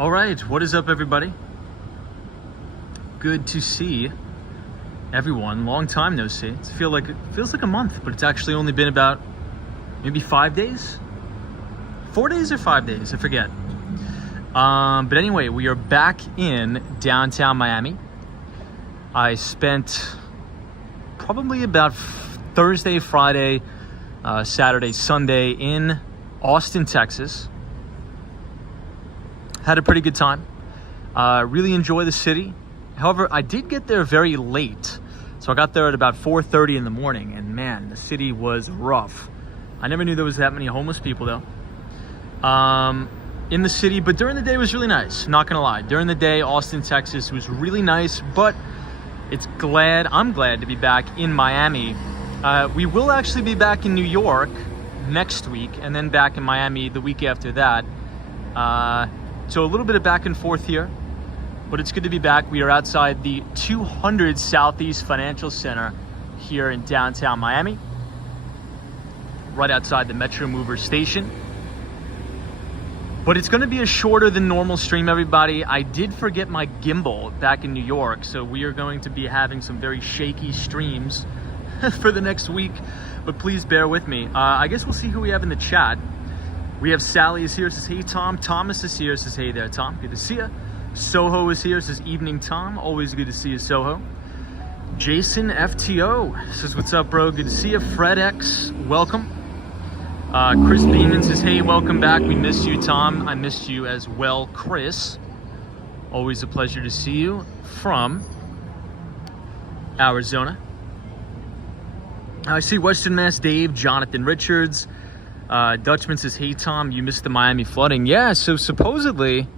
All right, what is up, everybody? Good to see everyone. Long time no see. It feels like a month, but it's actually only been about maybe 5 days, 4 days or 5 days, I forget. But anyway, we are back in downtown Miami. I spent probably about Thursday, Friday, Saturday, Sunday in Austin, Texas. Had a pretty good time. Really enjoy the city. However, I did get there very late. So I got there at about 4:30 in the morning, and man, the city was rough. I never knew there was that many homeless people though in the city, but during the day it was really nice. Not gonna lie. During the day, Austin, Texas was really nice, but I'm glad to be back in Miami. We will actually be back in New York next week, and then back in Miami the week after that. So a little bit of back and forth here, but it's good to be back. We are outside the 200 Southeast Financial Center here in downtown Miami, right outside the Metro Mover station. But it's going to be a shorter than normal stream, everybody. I did forget my gimbal back in New York, so we are going to be having some very shaky streams for the next week, but please bear with me. I guess we'll see who we have in the chat. We have Sally is here, says hey Tom. Thomas is here, says hey there Tom, good to see you. Soho is here, says evening Tom, always good to see you Soho. Jason FTO says what's up bro, good to see you. Fred X, welcome. Chris Beeman says hey, welcome back, we missed you Tom. I missed you as well Chris. Always a pleasure to see you from Arizona. I see Western Mass Dave, Jonathan Richards. Dutchman says, hey Tom, you missed the Miami flooding. Yeah, so supposedly,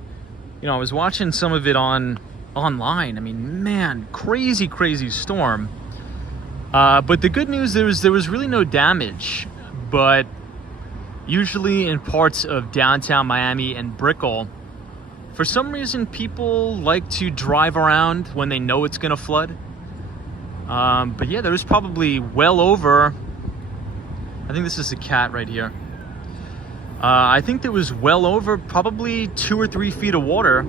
I was watching some of it online. I mean, man, crazy storm. But the good news, there was really no damage. But usually in parts of downtown Miami and Brickell, for some reason, people like to drive around when they know it's gonna flood. But yeah, there was probably well over, I think this is a cat right here. I think there was well over probably 2 or 3 feet of water.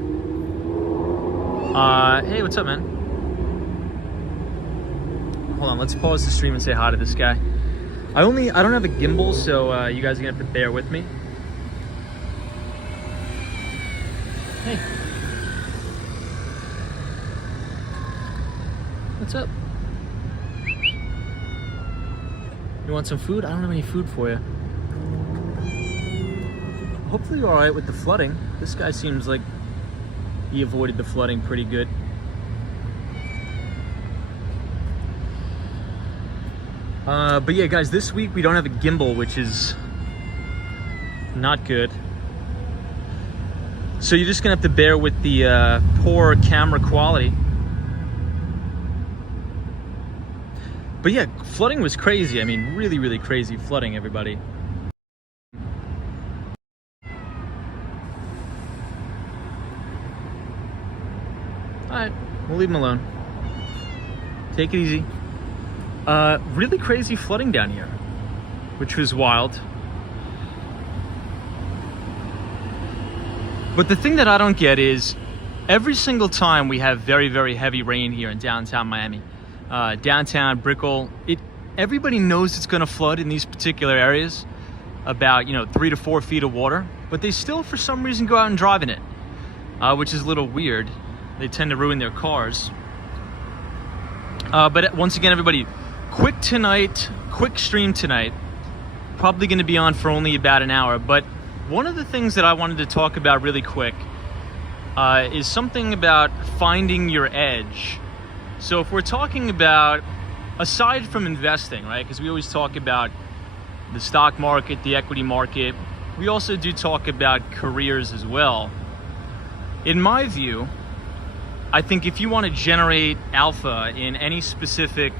Hey, what's up, man? Hold on, let's pause the stream and say hi to this guy. I don't have a gimbal, so you guys are gonna have to bear with me. Hey. What's up? You want some food? I don't have any food for you. Hopefully you're all right with the flooding. This guy seems like he avoided the flooding pretty good. But yeah, guys, this week we don't have a gimbal, which is not good. So you're just gonna have to bear with the poor camera quality. But yeah, flooding was crazy. I mean, really crazy flooding, everybody. All right, we'll leave him alone. Take it easy. Really crazy flooding down here, which was wild. But the thing that I don't get is every single time we have very heavy rain here in downtown Miami, downtown Brickell, everybody knows it's going to flood in these particular areas, about 3 to 4 feet of water, but they still for some reason go out and drive in it, which is a little weird. They tend to ruin their cars. But once again, everybody, quick stream tonight, probably going to be on for only about an hour. But one of the things that I wanted to talk about really quick is something about finding your edge. So if we're talking about, aside from investing, right? Because we always talk about the stock market, the equity market. We also do talk about careers as well. In my view, I think if you want to generate alpha in any specific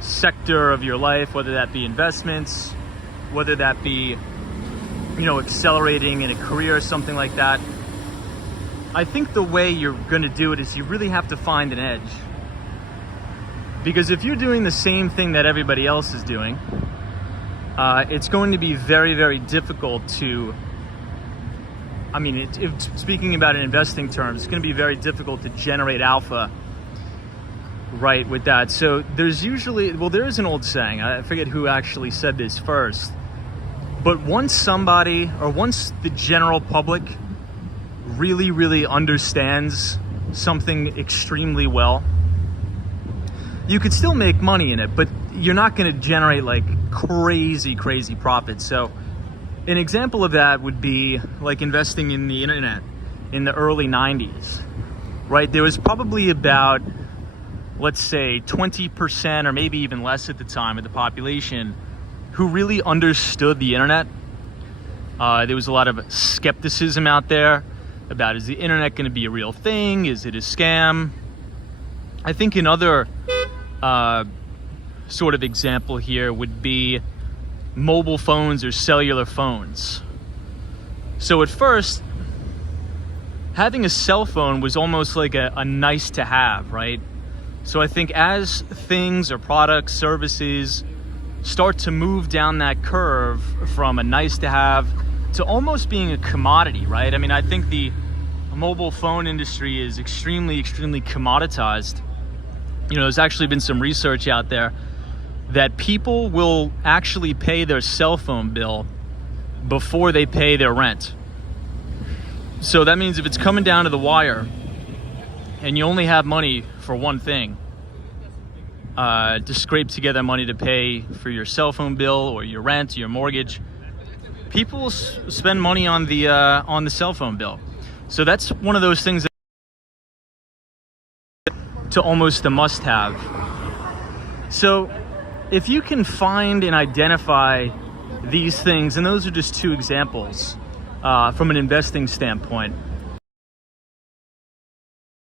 sector of your life, whether that be investments, whether that be, accelerating in a career or something like that, I think the way you're going to do it is you really have to find an edge. Because if you're doing the same thing that everybody else is doing, it's going to be very difficult to I mean, speaking about in investing terms, it's going to be very difficult to generate alpha, right, with that. So there's usually, well, there is an old saying, I forget who actually said this first, but once the general public really, really understands something extremely well, you could still make money in it, but you're not going to generate like crazy profits. So an example of that would be like investing in the internet in the early 90s, right? There was probably about, let's say 20% or maybe even less at the time of the population who really understood the internet. There was a lot of skepticism out there about, is the internet going to be a real thing? Is it a scam? I think another sort of example here would be mobile phones or cellular phones. So at first, having a cell phone was almost like a nice to have, right? So I think as things or products, services start to move down that curve from a nice to have to almost being a commodity, right? I mean, I think the mobile phone industry is extremely commoditized. You know, there's actually been some research out there that people will actually pay their cell phone bill before they pay their rent. So that means if it's coming down to the wire and you only have money for one thing, to scrape together money to pay for your cell phone bill or your rent, your mortgage, people will spend money on the cell phone bill. So that's one of those things that to almost a must-have. So if you can find and identify these things, and those are just two examples from an investing standpoint,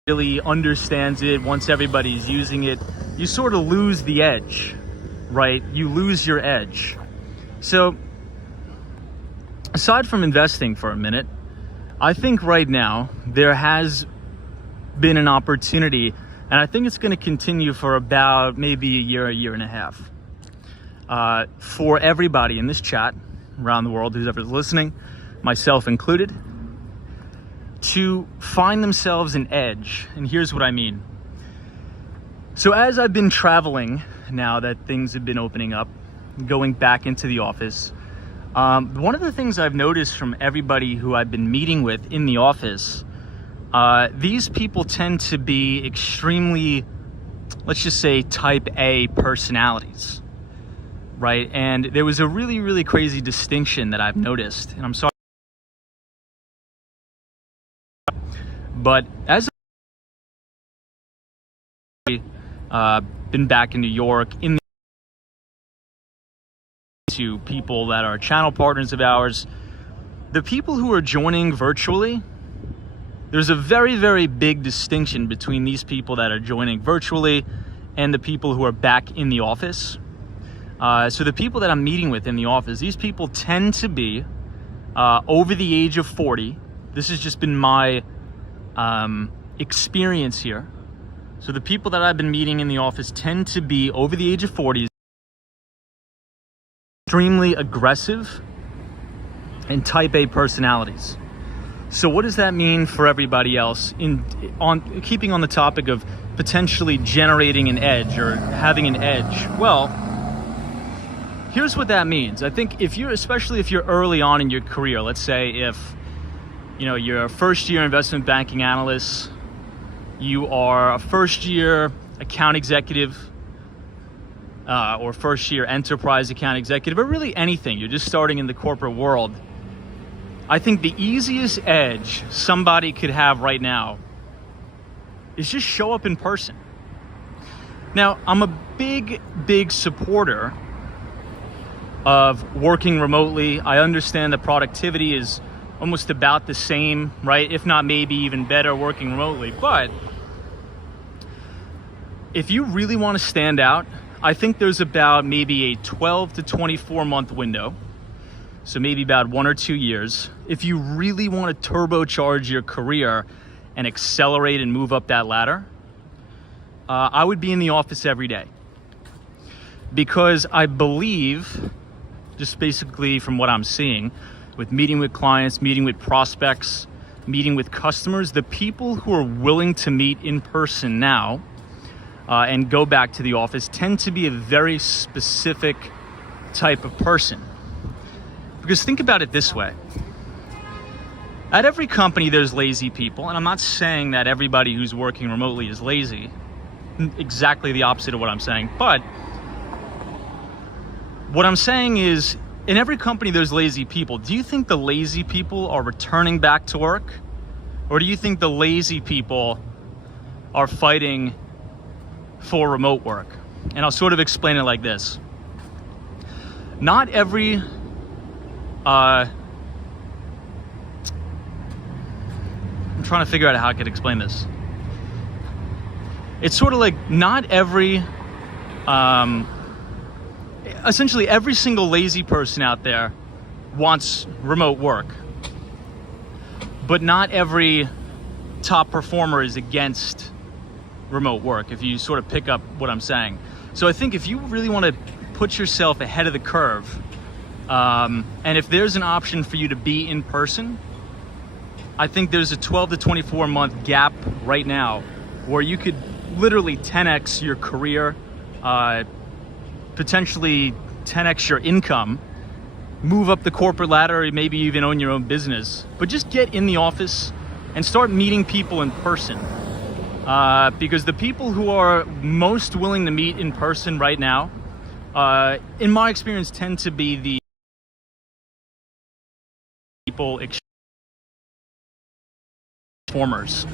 really understands it, once everybody's using it, you sort of lose the edge, right? You lose your edge. So aside from investing for a minute, I think right now there has been an opportunity, and I think it's going to continue for about maybe a year and a half, for everybody in this chat around the world who's ever listening, myself included, to find themselves an edge. And here's what I mean. So as I've been traveling, now that things have been opening up, going back into the office, one of the things I've noticed from everybody who I've been meeting with in the office, these people tend to be extremely, let's just say, type A personalities, right? And there was a really crazy distinction that I've noticed, and I'm sorry, but as I've been back in New York, to people that are channel partners of ours, the people who are joining virtually, there's a very big distinction between these people that are joining virtually and the people who are back in the office. So the people that I'm meeting with in the office, these people tend to be over the age of 40. This has just been my experience here. So the people that I've been meeting in the office tend to be over the age of 40, extremely aggressive and type A personalities. So what does that mean for everybody else on keeping on the topic of potentially generating an edge or having an edge? Well, here's what that means. I think especially if you're early on in your career, let's say if you're a first year investment banking analyst, you are a first year account executive, or first year enterprise account executive, or really anything, you're just starting in the corporate world, I think the easiest edge somebody could have right now is just show up in person. Now, I'm a big supporter of working remotely. I understand that productivity is almost about the same, right? If not maybe even better working remotely. But if you really want to stand out, I think there's about maybe a 12 to 24 month window. So maybe about 1 or 2 years. If you really want to turbocharge your career and accelerate and move up that ladder, I would be in the office every day. Because I believe, just basically from what I'm seeing, with meeting with clients, meeting with prospects, meeting with customers. The people who are willing to meet in person now and go back to the office tend to be a very specific type of person. Because think about it this way. At every company, there's lazy people, and I'm not saying that everybody who's working remotely is lazy. Exactly the opposite of what I'm saying. But what I'm saying is, in every company, there's lazy people. Do you think the lazy people are returning back to work? Or do you think the lazy people are fighting for remote work? And I'll sort of explain it like this. Not every I'm trying to figure out how I could explain this. It's sort of like not every essentially every single lazy person out there wants remote work, but not every top performer is against remote work, if you sort of pick up what I'm saying. So I think if you really want to put yourself ahead of the curve, and if there's an option for you to be in person, I think there's a 12 to 24 month gap right now where you could literally 10x your career, potentially 10x your income, move up the corporate ladder, or maybe even own your own business. But just get in the office and start meeting people in person. Because the people who are most willing to meet in person right now, in my experience, tend to be the people performers.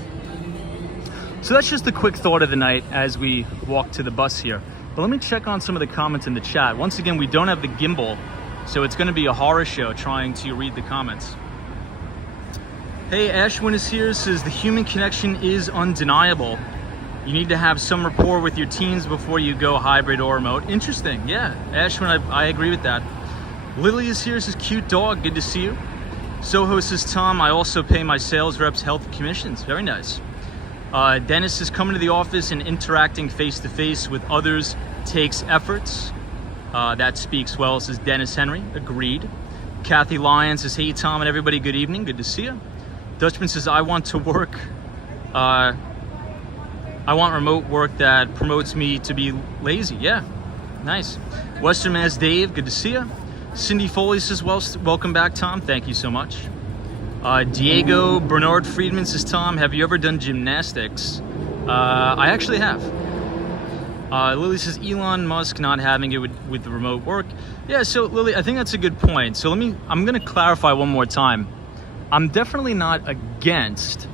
So that's just a quick thought of the night as we walk to the bus here. But let me check on some of the comments in the chat. Once again, we don't have the gimbal, so it's going to be a horror show trying to read the comments. Hey, Ashwin is here, says the human connection is undeniable. You need to have some rapport with your teams before you go hybrid or remote. Interesting, yeah. Ashwin, I agree with that. Lily is here, says cute dog, good to see you. Soho says, Tom, I also pay my sales reps health commissions. Very nice. Dennis is coming to the office and interacting face-to-face with others takes efforts. That speaks well, says Dennis Henry. Agreed. Kathy Lyons says, hey, Tom and everybody, good evening. Good to see you. Dutchman says, I want to work. I want remote work that promotes me to be lazy. Yeah, nice. Western Mass Dave, good to see you. Cindy Foley says, welcome back, Tom. Thank you so much. Diego Bernard Friedman says, Tom, have you ever done gymnastics? I actually have. Lily says, Elon Musk not having it with the remote work. Yeah, so Lily, I think that's a good point. So I'm going to clarify one more time. I'm definitely not against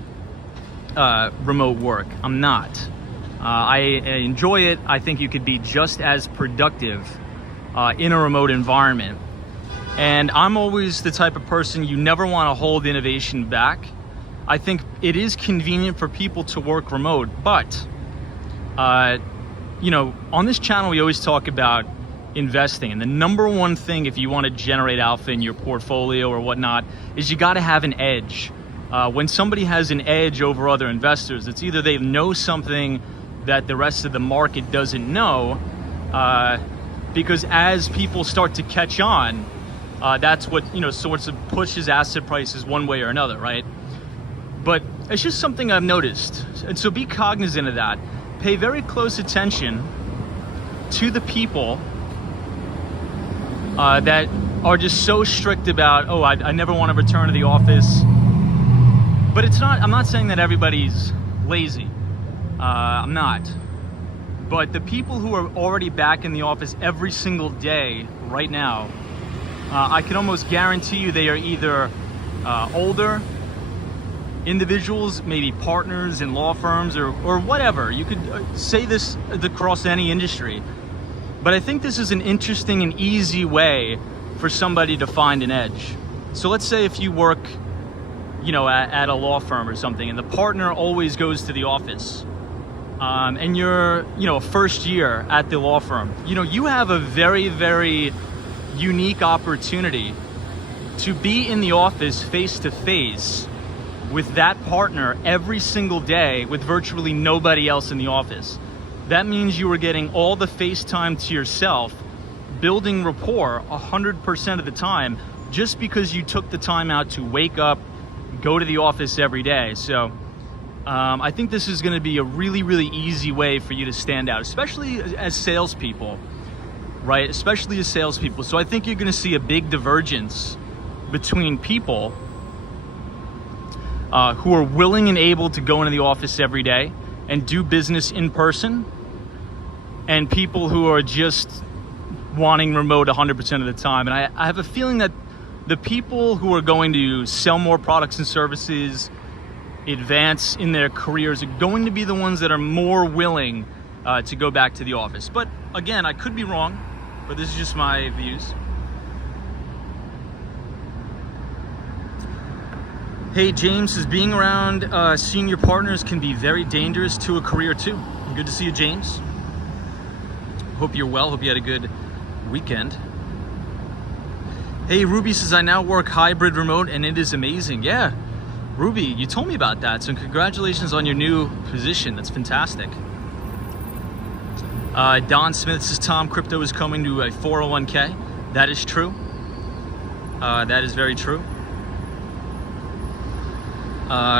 remote work. I'm not. I enjoy it. I think you could be just as productive in a remote environment. And I'm always the type of person, you never want to hold innovation back. I think it is convenient for people to work remote, but you know, on this channel we always talk about investing, and the number one thing if you want to generate alpha in your portfolio or whatnot is you got to have an edge. When somebody has an edge over other investors, it's either they know something that the rest of the market doesn't know, because as people start to catch on, that's what, you know, sorts of pushes asset prices one way or another, right? But it's just something I've noticed, and so be cognizant of that. Pay very close attention to the people that are just so strict about, oh, I never want to return to the office. But it's not, I'm not saying that everybody's lazy. I'm not. But the people who are already back in the office every single day right now, I can almost guarantee you they are either older individuals, maybe partners in law firms or whatever. You could say this across any industry. But I think this is an interesting and easy way for somebody to find an edge. So let's say if you work, you know, at a law firm or something, and the partner always goes to the office, and you're, you know, first year at the law firm, you know, you have a very, very unique opportunity to be in the office face to face with that partner every single day with virtually nobody else in the office. That means you are getting all the face time to yourself, building rapport 100% of the time, just because you took the time out to wake up, go to the office every day. So I think this is going to be a really, really easy way for you to stand out, especially as salespeople, right? Especially as salespeople. So I think you're going to see a big divergence between people who are willing and able to go into the office every day and do business in person, and people who are just wanting remote 100% of the time. And I have a feeling that the people who are going to sell more products and services, advance in their careers, are going to be the ones that are more willing to go back to the office. But again, I could be wrong, but this is just my views. Hey, James says, being around senior partners can be very dangerous to a career too. Good to see you, James. Hope you're well. Hope you had a good weekend. Hey, Ruby says, I now work hybrid remote and it is amazing. Yeah, Ruby, you told me about that. So congratulations on your new position. That's fantastic. Don Smith says, Tom, crypto is coming to a 401k. That is true. That is very true.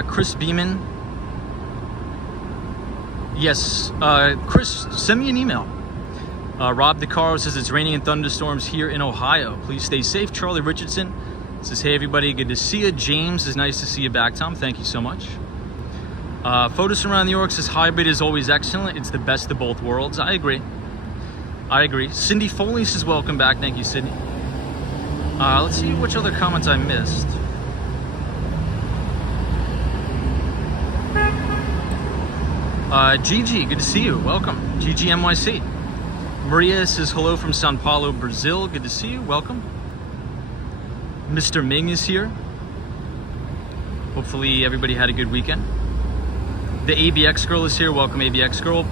Chris Beeman. Yes, Chris, send me an email. Rob DeCaro says, it's raining and thunderstorms here in Ohio. Please stay safe. Charlie Richardson says, hey everybody, good to see you. James is nice to see you back, Tom. Thank you so much. Photos from around New York says, hybrid is always excellent. It's the best of both worlds. I agree. Cindy Foley says, welcome back. Thank you, Cindy. Let's see which other comments I missed. Gigi, good to see you. Welcome. Gigi NYC. Maria says, hello from Sao Paulo, Brazil. Good to see you. Welcome. Mr. Ming is here. Hopefully everybody had a good weekend. The ABX girl is here. Welcome, ABX girl.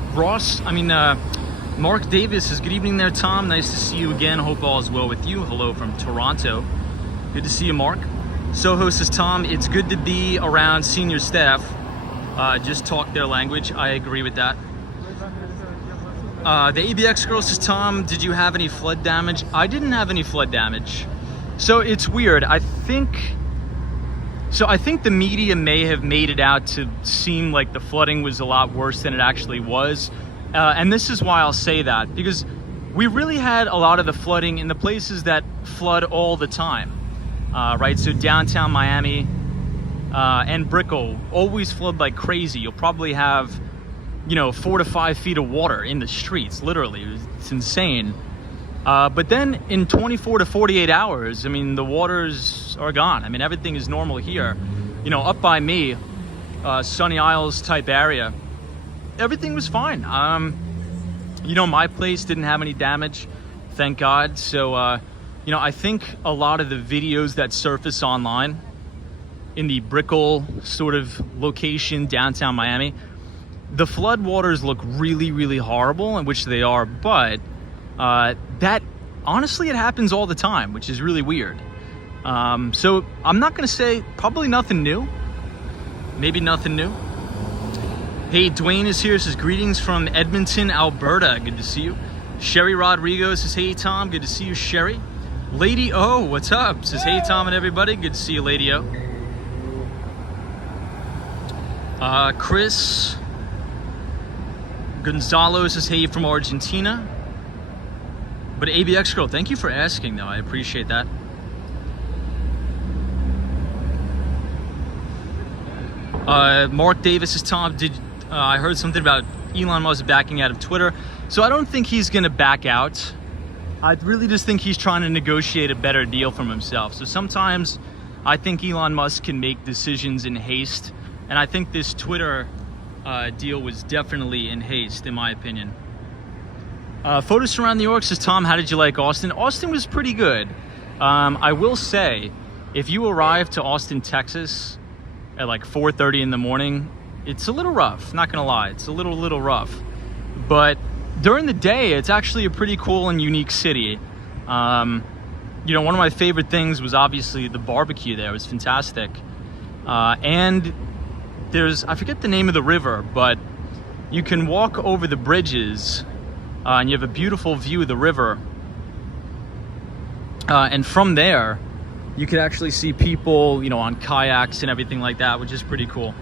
Mark Davis says, good evening there, Tom. Nice to see you again. Hope all is well with you. Hello from Toronto. Good to see you, Mark. Soho says, Tom, it's good to be around senior staff. Just talk their language. I agree with that. The ABX girl says, Tom, did you have any flood damage? I didn't have any flood damage. So it's weird. I think the media may have made it out to seem like the flooding was a lot worse than it actually was. And this is why I'll say that, because we really had a lot of the flooding in the places that flood all the time, right? So downtown Miami and Brickell always flood like crazy. You'll probably have 4 to 5 feet of water in the streets, literally. It's insane. But then in 24 to 48 hours, the waters are gone. Everything is normal here. Up by me, Sunny Isles type area, everything was fine. My place didn't have any damage, thank God. So, I think a lot of the videos that surface online in the Brickell sort of location, downtown Miami, the flood waters look really, really horrible, and which they are, but that honestly, it happens all the time, which is really weird. So I'm not gonna say, probably nothing new, maybe nothing new. Hey, Dwayne is here, says, greetings from Edmonton, Alberta. Good to see you. Sherry Rodrigo says, hey Tom, good to see you, Sherry. Lady O, what's up? Says, hey Tom and everybody, good to see you, Lady O. Chris Gonzalo says, hey, from Argentina. But ABX girl, thank you for asking, though. I appreciate that. Mark Davis says, Tom, I heard something about Elon Musk backing out of Twitter. So I don't think he's going to back out. I really just think he's trying to negotiate a better deal from himself. So sometimes I think Elon Musk can make decisions in haste. And I think this Twitter deal was definitely in haste, in my opinion. Photos from around New York says, Tom, how did you like Austin? Austin was pretty good. I will say, if you arrive to Austin, Texas at like 4:30 in the morning, it's a little rough, not gonna lie. It's a little rough. But during the day, it's actually a pretty cool and unique city. One of my favorite things was obviously the barbecue there. It was fantastic. And I forget the name of the river, but you can walk over the bridges and you have a beautiful view of the river. And from there, you could actually see people, you know, on kayaks and everything like that, which is pretty cool.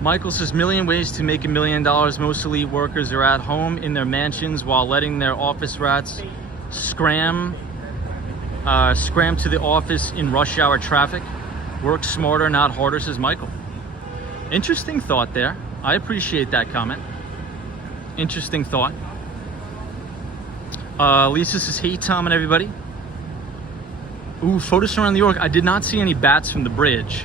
Michael says, million ways to make $1 million. Most elite workers are at home in their mansions while letting their office rats scram to the office in rush hour traffic. Work smarter, not harder, says Michael. Interesting thought there. I appreciate that comment. Interesting thought. Lisa says, hey, Tom and everybody. Ooh, photos around New York. I did not see any bats from the bridge.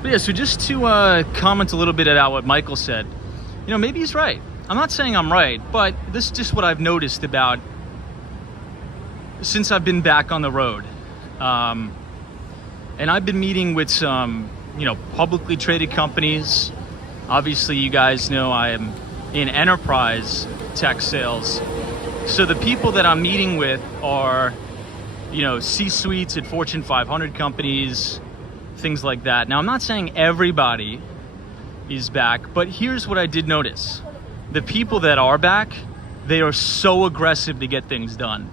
But yeah, so just to comment a little bit about what Michael said, you know, maybe he's right. I'm not saying I'm right, but this is just what I've noticed about since I've been back on the road. And I've been meeting with some, you know, publicly traded companies. Obviously, you guys know I am in enterprise tech sales. So the people that I'm meeting with are, you know, C-suites at Fortune 500 companies, things like that. Now, I'm not saying everybody is back, but here's what I did notice. The people that are back, they are so aggressive to get things done.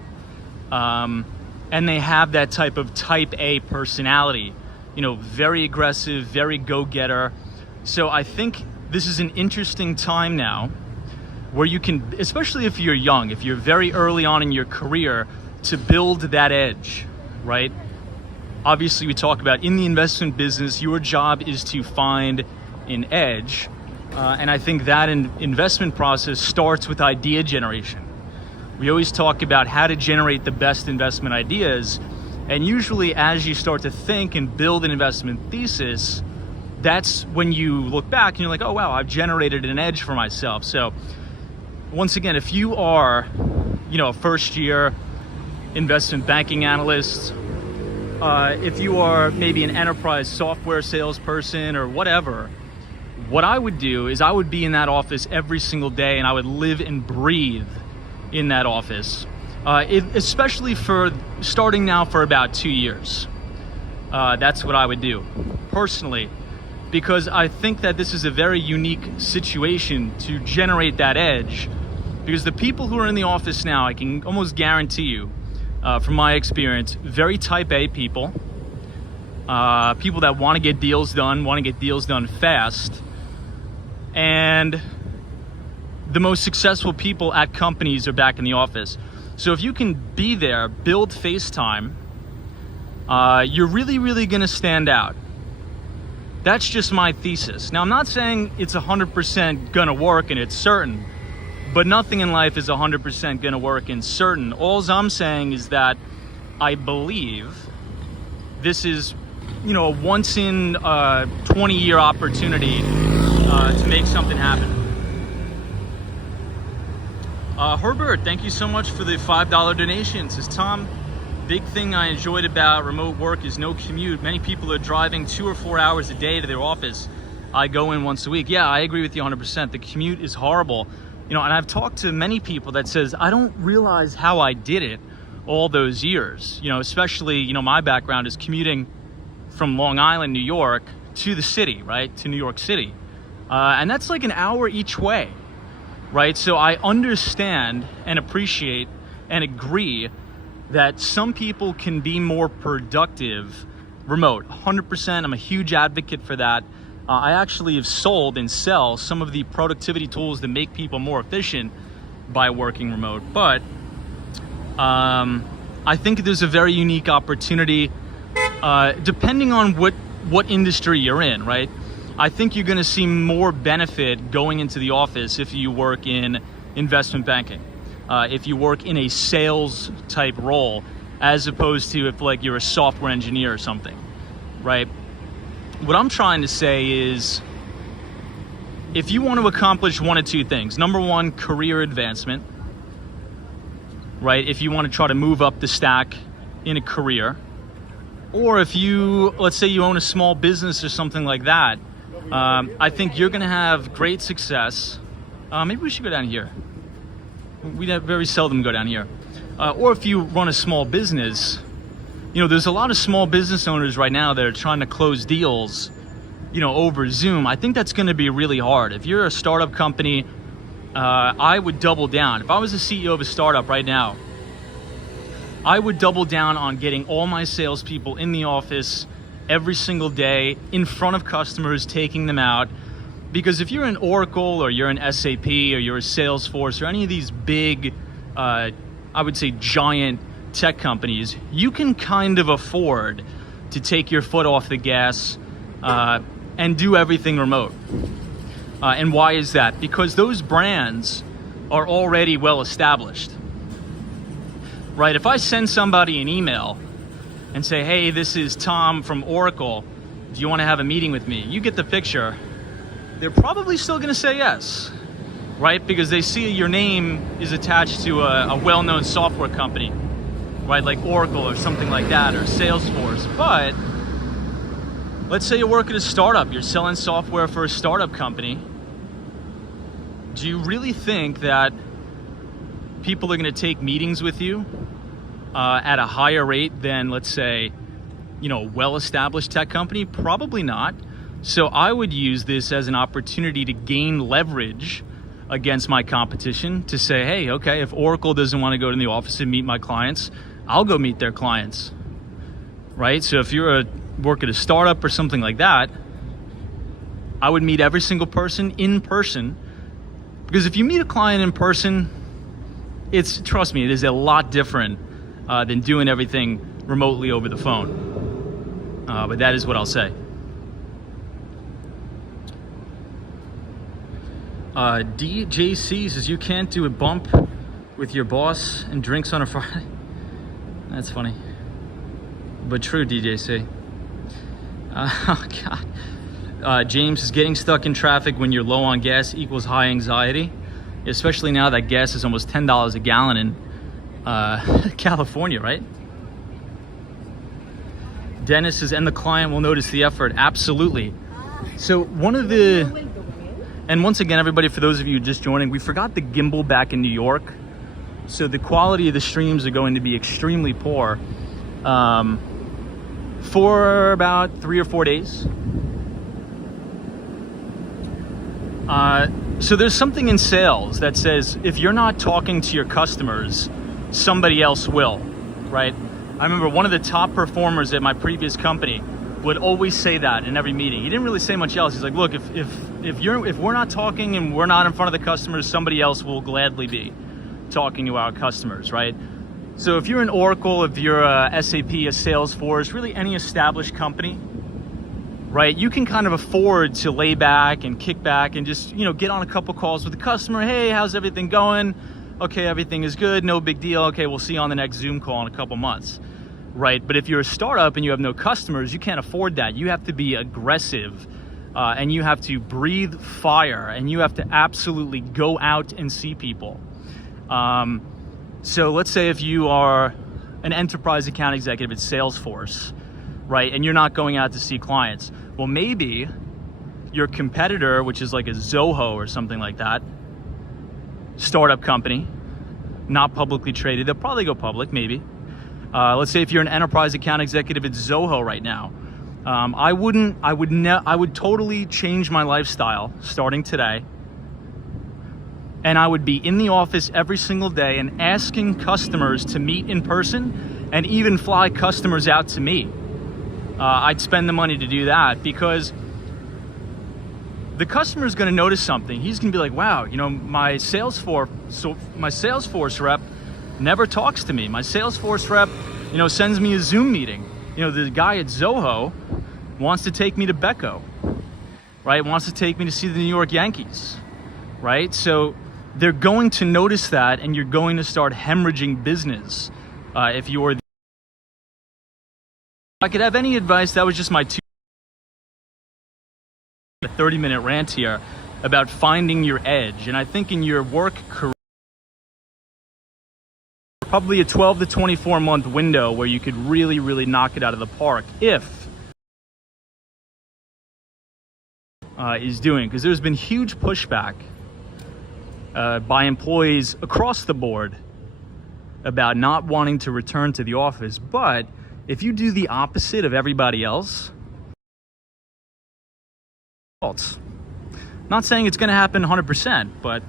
And they have that type of type A personality, you know, very aggressive, very go-getter. So I think this is an interesting time now where you can, especially if you're young, if you're very early on in your career, to build that edge, right? Obviously, we talk about in the investment business, your job is to find an edge. And I think that investment process starts with idea generation. We always talk about how to generate the best investment ideas. And usually as you start to think and build an investment thesis, that's when you look back and you're like, oh, wow, I've generated an edge for myself. So once again, if you are, you know, a first year investment banking analyst, if you are maybe an enterprise software salesperson or whatever, what I would do is I would be in that office every single day and I would live and breathe in that office, especially for starting now for about 2 years. That's what I would do personally, because I think that this is a very unique situation to generate that edge, because the people who are in the office now, I can almost guarantee you, from my experience, very type A people, people that want to get deals done fast, and the most successful people at companies are back in the office. So if you can be there, build FaceTime, you're really, really going to stand out. That's just my thesis. Now, I'm not saying it's 100% going to work and it's certain, but nothing in life is 100% going to work and certain. All I'm saying is that I believe this is, you know, a once in 20-year opportunity to make something happen. Herbert, thank you so much for the $5 donation. Says, Tom, big thing I enjoyed about remote work is no commute. Many people are driving 2 or 4 hours a day to their office. I go in once a week. Yeah, I agree with you 100%. The commute is horrible. You know, and I've talked to many people that says, I don't realize how I did it all those years. You know, especially, you know, my background is commuting from Long Island, New York to the city, right? To New York City. And that's like an hour each way, right? So I understand and appreciate and agree that some people can be more productive remote. 100%, I'm a huge advocate for that. I actually have sold and sell some of the productivity tools that make people more efficient by working remote. But I think there's a very unique opportunity depending on what industry you're in, right? I think you're going to see more benefit going into the office if you work in investment banking, if you work in a sales type role, as opposed to if like you're a software engineer or something, right? What I'm trying to say is, if you want to accomplish one of two things, number one, career advancement, right? If you want to try to move up the stack in a career, or if you, let's say you own a small business or something like that, I think you're going to have great success. Maybe we should go down here. We very seldom go down here. Or if you run a small business, you know, there's a lot of small business owners right now that are trying to close deals, you know, over Zoom. I think that's going to be really hard. If you're a startup company, I would double down. If I was the CEO of a startup right now, I would double down on getting all my salespeople in the office every single day in front of customers, taking them out. Because if you're an Oracle or you're an SAP or you're a Salesforce or any of these big, I would say giant tech companies, you can kind of afford to take your foot off the gas and do everything remote. And why is that? Because those brands are already well established. Right? If I send somebody an email and say, hey, this is Tom from Oracle, do you want to have a meeting with me? You get the picture. They're probably still going to say yes, right? Because they see your name is attached to a well-known software company, right? Like Oracle or something like that, or Salesforce. But let's say you work at a startup, you're selling software for a startup company. Do you really think that people are going to take meetings with you at a higher rate than, let's say, a well-established tech company? Probably not. So I would use this as an opportunity to gain leverage against my competition to say, hey, okay, if Oracle doesn't want to go to the office and meet my clients, I'll go meet their clients, right? So if you're work at a startup or something like that, I would meet every single person in person. Because if you meet a client in person, trust me, it is a lot different than doing everything remotely over the phone. But that is what I'll say. DJC says you can't do a bump with your boss and drinks on a Friday. That's funny, but true, DJC. Oh God. James is getting stuck in traffic when you're low on gas equals high anxiety, especially now that gas is almost $10 a gallon in California, right? Dennis says, and the client will notice the effort. Absolutely. So and once again, everybody, for those of you just joining, we forgot the gimbal back in New York. So the quality of the streams are going to be extremely poor for about 3 or 4 days. So there's something in sales that says if you're not talking to your customers, somebody else will, right? I remember one of the top performers at my previous company would always say that in every meeting. He didn't really say much else. He's like, look, if we're not talking and we're not in front of the customers, somebody else will gladly be talking to our customers, right? So if you're an Oracle, if you're a SAP, a Salesforce, really any established company, right, you can kind of afford to lay back and kick back and just, get on a couple calls with the customer. Hey, how's everything going? Okay, everything is good, no big deal. Okay, we'll see you on the next Zoom call in a couple months, right? But if you're a startup and you have no customers, you can't afford that. You have to be aggressive and you have to breathe fire and you have to absolutely go out and see people. So let's say if you are an enterprise account executive at Salesforce, right, and you're not going out to see clients, well, maybe your competitor, which is like a Zoho or something like that, startup company, not publicly traded, they'll probably go public, maybe. Let's say if you're an enterprise account executive at Zoho right now, I would totally change my lifestyle starting today. And I would be in the office every single day and asking customers to meet in person and even fly customers out to me. I'd spend the money to do that because the customer is going to notice something. He's going to be like, wow, my Salesforce rep never talks to me. My Salesforce rep, sends me a Zoom meeting. The guy at Zoho wants to take me to Becco, right? Wants to take me to see the New York Yankees, right? So they're going to notice that, and you're going to start hemorrhaging business if you're. If I could have any advice, that was just my 30-minute rant here about finding your edge. And I think in your work career, probably a 12 to 24 month window where you could really, really knock it out of the park if is doing, because there's been huge pushback by employees across the board about not wanting to return to the office. But if you do the opposite of everybody else, not saying it's going to happen 100%, but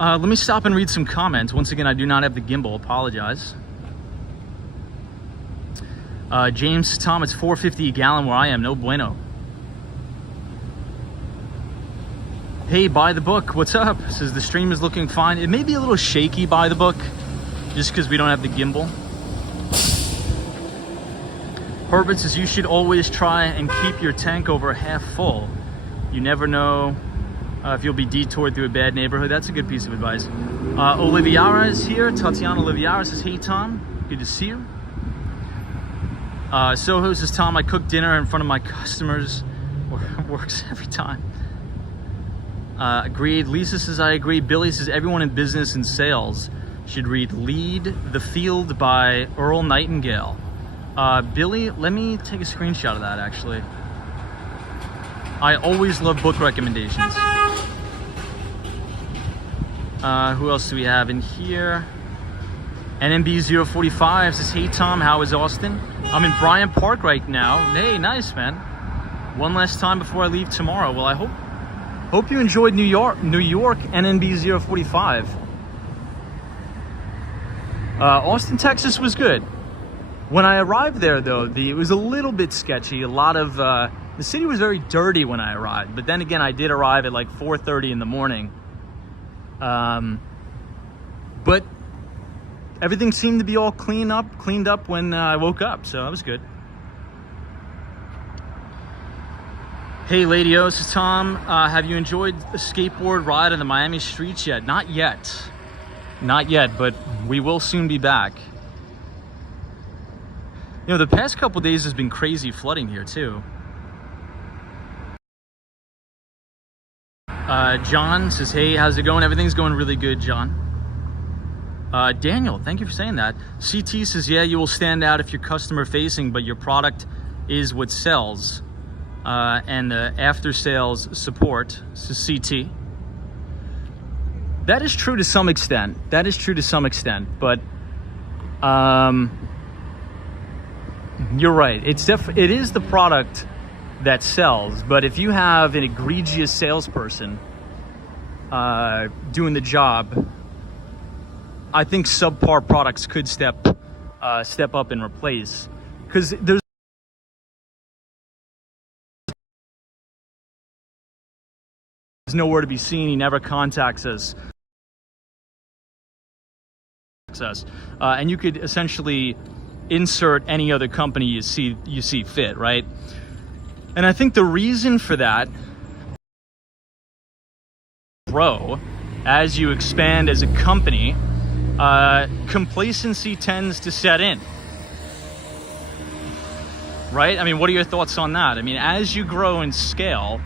Let me stop and read some comments. Once again, I do not have the gimbal. Apologize. James, Tom, it's $4.50 a gallon where I am. No bueno. Hey, buy the book. What's up? Says the stream is looking fine. It may be a little shaky, buy the book, just because we don't have the gimbal. Herbert says you should always try and keep your tank over half full. You never know if you'll be detoured through a bad neighborhood. That's a good piece of advice. Oliviera is here. Tatiana Oliviera says, hey Tom, good to see you. Soho says, Tom, I cook dinner in front of my customers. Works every time. Agreed. Lisa says, I agree. Billy says, everyone in business and sales should read Lead the Field by Earl Nightingale. Billy, let me take a screenshot of that, actually. I always love book recommendations. Who else do we have in here? NMB045 says, hey Tom, how is Austin? I'm in Bryant Park right now. Hey, nice, man. One last time before I leave tomorrow. Well, I hope you enjoyed New York, NMB045. Austin, Texas was good. When I arrived there, though, it was a little bit sketchy. A lot of the city was very dirty when I arrived. But then again, I did arrive at like 4:30 in the morning. But everything seemed to be all cleaned up when I woke up, so that was good. Hey, Lady O, this is Tom. Have you enjoyed the skateboard ride on the Miami streets yet? Not yet. Not yet, but we will soon be back. You know, the past couple days has been crazy flooding here too. John says, hey, how's it going? Everything's going really good, John. Daniel, thank you for saying that. CT says, yeah, you will stand out if you're customer facing, but your product is what sells. And the after sales support, says CT. That is true to some extent. But you're right. It is the product that sells. But if you have an egregious salesperson doing the job, I think subpar products could step up and replace, because there's nowhere to be seen. He never contacts us. And you could essentially insert any other company you see fit, right? And I think the reason for that, grow as you expand as a company, complacency tends to set in, right? I mean, what are your thoughts on that? I mean, as you grow and scale,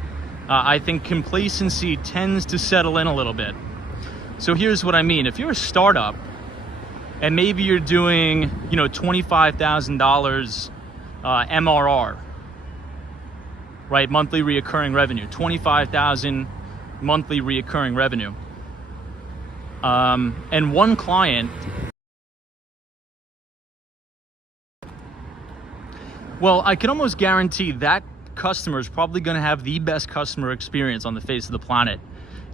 I think complacency tends to settle in a little bit. So here's what I mean. If you're a startup and maybe you're doing, $25,000 MRR, right? Monthly reoccurring revenue, 25,000 monthly reoccurring revenue. And one client, well, I can almost guarantee that customer is probably going to have the best customer experience on the face of the planet.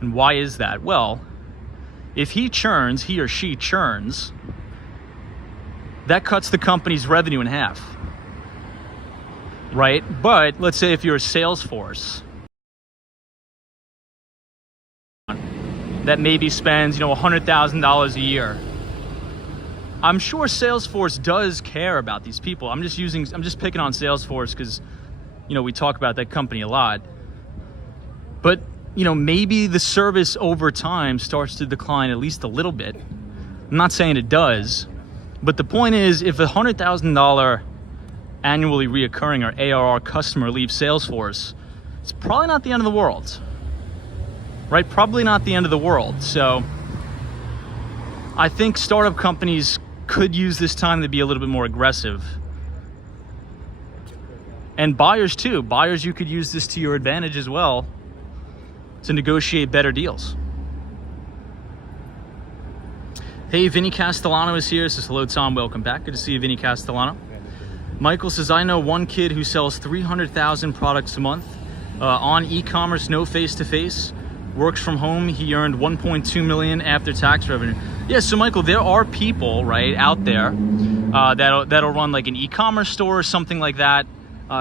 And why is that? Well, if he or she churns, that cuts the company's revenue in half, right? But let's say if you're a Salesforce that maybe spends, $100,000 a year, I'm sure Salesforce does care about these people. I'm just picking on Salesforce because, we talk about that company a lot. But, maybe the service over time starts to decline at least a little bit. I'm not saying it does, but the point is, if a $100,000 annually reoccurring or ARR customer leaves Salesforce, it's probably not the end of the world, right? Probably not the end of the world. So I think startup companies could use this time to be a little bit more aggressive. And buyers too. Buyers, you could use this to your advantage as well to negotiate better deals. Hey, Vinny Castellano is here. Says, hello, Tom. Welcome back. Good to see you, Vinny Castellano. Michael says, I know one kid who sells 300,000 products a month on e-commerce, no face-to-face. works from home. He earned 1.2 million after tax revenue. Yeah, so Michael, there are people, right, out there that'll run like an e-commerce store or something like that,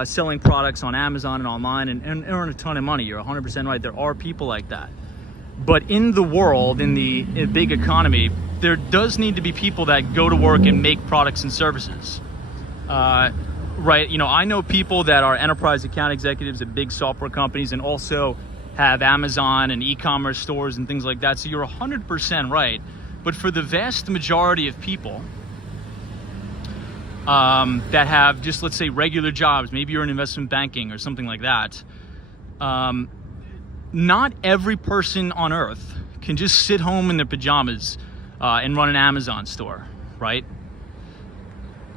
selling products on Amazon and online and earn a ton of money. You're 100% right. There are people like that. But in the world, in the big economy, there does need to be people that go to work and make products and services. Right, you know, I know people that are enterprise account executives at big software companies and also have Amazon and e-commerce stores and things like that. So you're 100% right. But for the vast majority of people that have just, let's say, regular jobs, maybe you're in investment banking or something like that, not every person on earth can just sit home in their pajamas and run an Amazon store, right?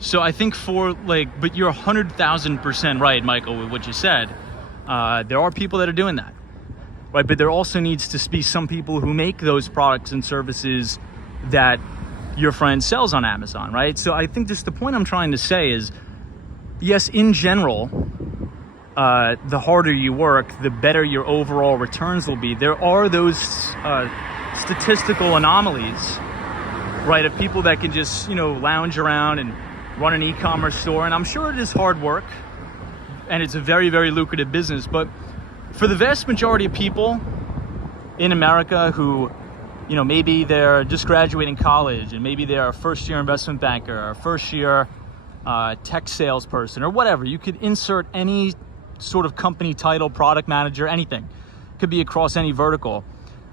So I think but you're 100,000% right, Michael, with what you said. There are people that are doing that, right? But there also needs to be some people who make those products and services that your friend sells on Amazon, right? So I think just the point I'm trying to say is, yes, in general, the harder you work, the better your overall returns will be. There are those statistical anomalies, right, of people that can just, you know, lounge around and run an e-commerce store, and I'm sure it is hard work and it's a very, very lucrative business. But for the vast majority of people in America who, you know, maybe they're just graduating college and maybe they're a first-year investment banker or a first-year tech salesperson or whatever, you could insert any sort of company title, product manager, anything. It could be across any vertical.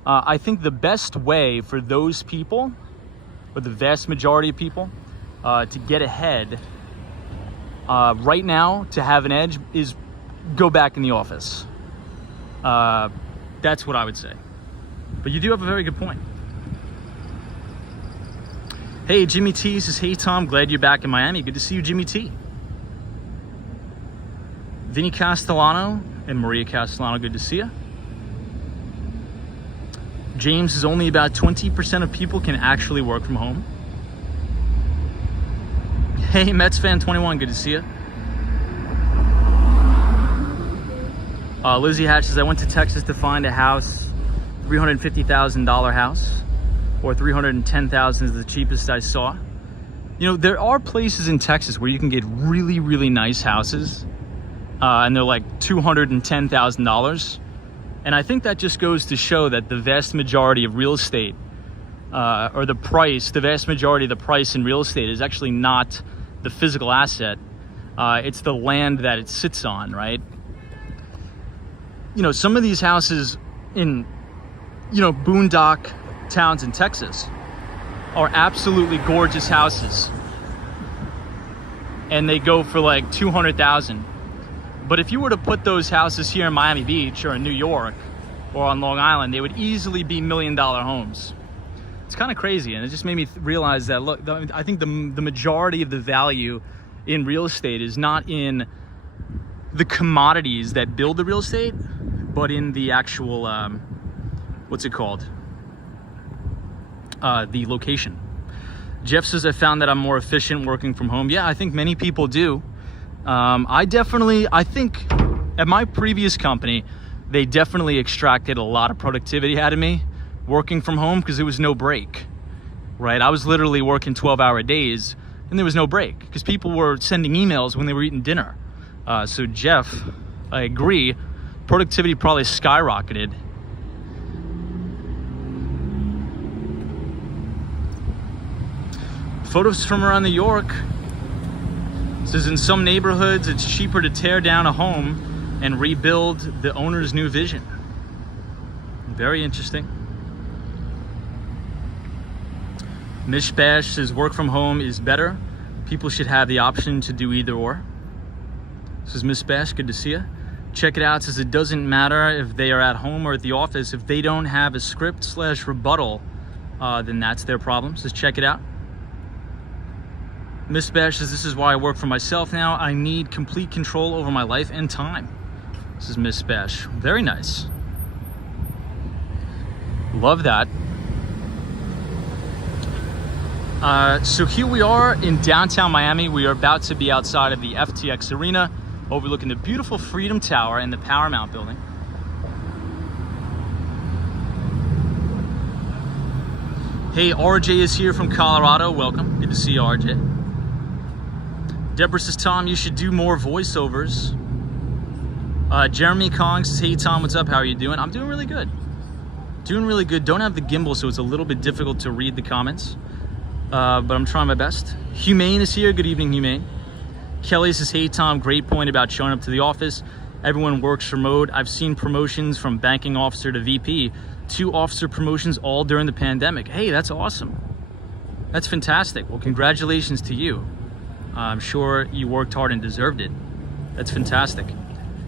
I think the best way for those people, or the vast majority of people, to get ahead right now, to have an edge, is go back in the office. That's what I would say. But you do have a very good point. Hey, Jimmy T says, hey Tom, glad you're back in Miami. Good to see you, Jimmy T. Vinny Castellano and Maria Castellano, good to see you. James is only about 20% of people can actually work from home. Hey, Mets fan 21, good to see you. Lizzie Hatch says, I went to Texas to find a house, $350,000 house, or $310,000 is the cheapest I saw. You know, there are places in Texas where you can get really, really nice houses, and they're like $210,000. And I think that just goes to show that the vast majority of real estate, or the vast majority of the price in real estate is actually not the physical asset. It's the land that it sits on, right? You know, some of these houses in, you know, boondock towns in Texas are absolutely gorgeous houses. And they go for like $200,000. But if you were to put those houses here in Miami Beach or in New York or on Long Island, they would easily be $1 million homes. It's kind of crazy, and it just made me realize that, look, I think the majority of the value in real estate is not in the commodities that build the real estate, but in the actual, what's it called? The location. Jeff says, I found that I'm more efficient working from home. Yeah, I think many people do. I think at my previous company, they definitely extracted a lot of productivity out of me working from home because there was no break, right? I was literally working 12-hour days and there was no break because people were sending emails when they were eating dinner. So Jeff, I agree, productivity probably skyrocketed. Photos from around New York. It says in some neighborhoods it's cheaper to tear down a home and rebuild the owner's new vision. Very interesting. Mishbash says work from home is better. People should have the option to do either or. This is Miss Bash, good to see you. Check it out, says it doesn't matter if they are at home or at the office. If they don't have a script/rebuttal, then that's their problem. Says check it out. Miss Bash says this is why I work for myself now. I need complete control over my life and time. This is Miss Bash. Very nice. Love that. So here we are in downtown Miami. We are about to be outside of the FTX Arena, overlooking the beautiful Freedom Tower and the Paramount building. Hey, RJ is here from Colorado. Welcome. Good to see you, RJ. Deborah says, Tom, you should do more voiceovers. Jeremy Kong says, hey, Tom, what's up? How are you doing? I'm doing really good. Doing really good. Don't have the gimbal, so it's a little bit difficult to read the comments. But I'm trying my best. Humane is here. Good evening, Humane. Kelly says, hey, Tom, great point about showing up to the office. Everyone works remote. I've seen promotions from banking officer to VP, 2 officer promotions all during the pandemic. Hey, that's awesome. That's fantastic. Well, congratulations to you. I'm sure you worked hard and deserved it. That's fantastic.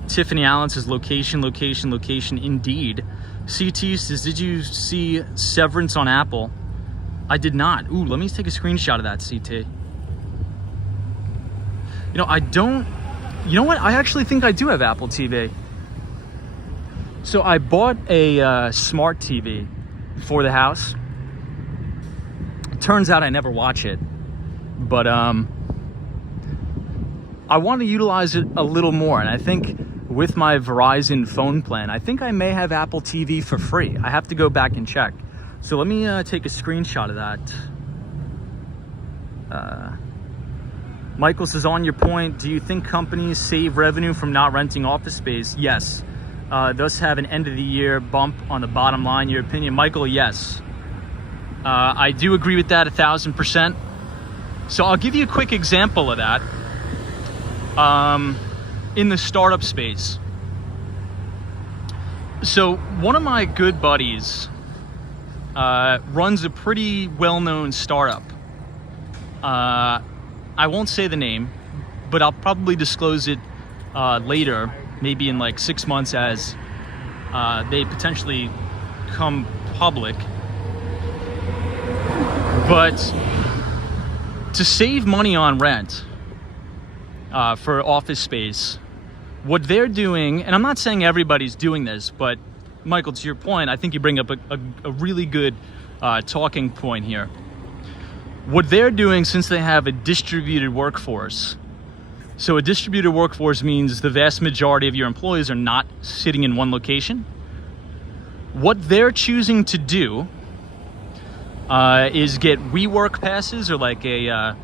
Tiffany Allen says, location, location, location, indeed. CT says, did you see Severance on Apple? I did not. Ooh, let me take a screenshot of that, CT. You know, I don't, you know what? I actually think I do have Apple TV. So I bought a smart TV for the house. It turns out I never watch it, but I want to utilize it a little more. And I think with my Verizon phone plan, I think I may have Apple TV for free. I have to go back and check. So let me take a screenshot of that. Michael says, on your point, do you think companies save revenue from not renting office space? Yes. Thus have an end of the year bump on the bottom line. Your opinion, Michael? Yes. I do agree with that 1,000%. So I'll give you a quick example of that. In the startup space. So one of my good buddies runs a pretty well-known startup. I won't say the name, but I'll probably disclose it later, maybe in like 6 months as they potentially come public. But to save money on rent for office space, what they're doing, and I'm not saying everybody's doing this, but Michael, to your point, I think you bring up a really good talking point here. What they're doing, since they have a distributed workforce, so a distributed workforce means the vast majority of your employees are not sitting in one location. What they're choosing to do is get WeWork passes, or like a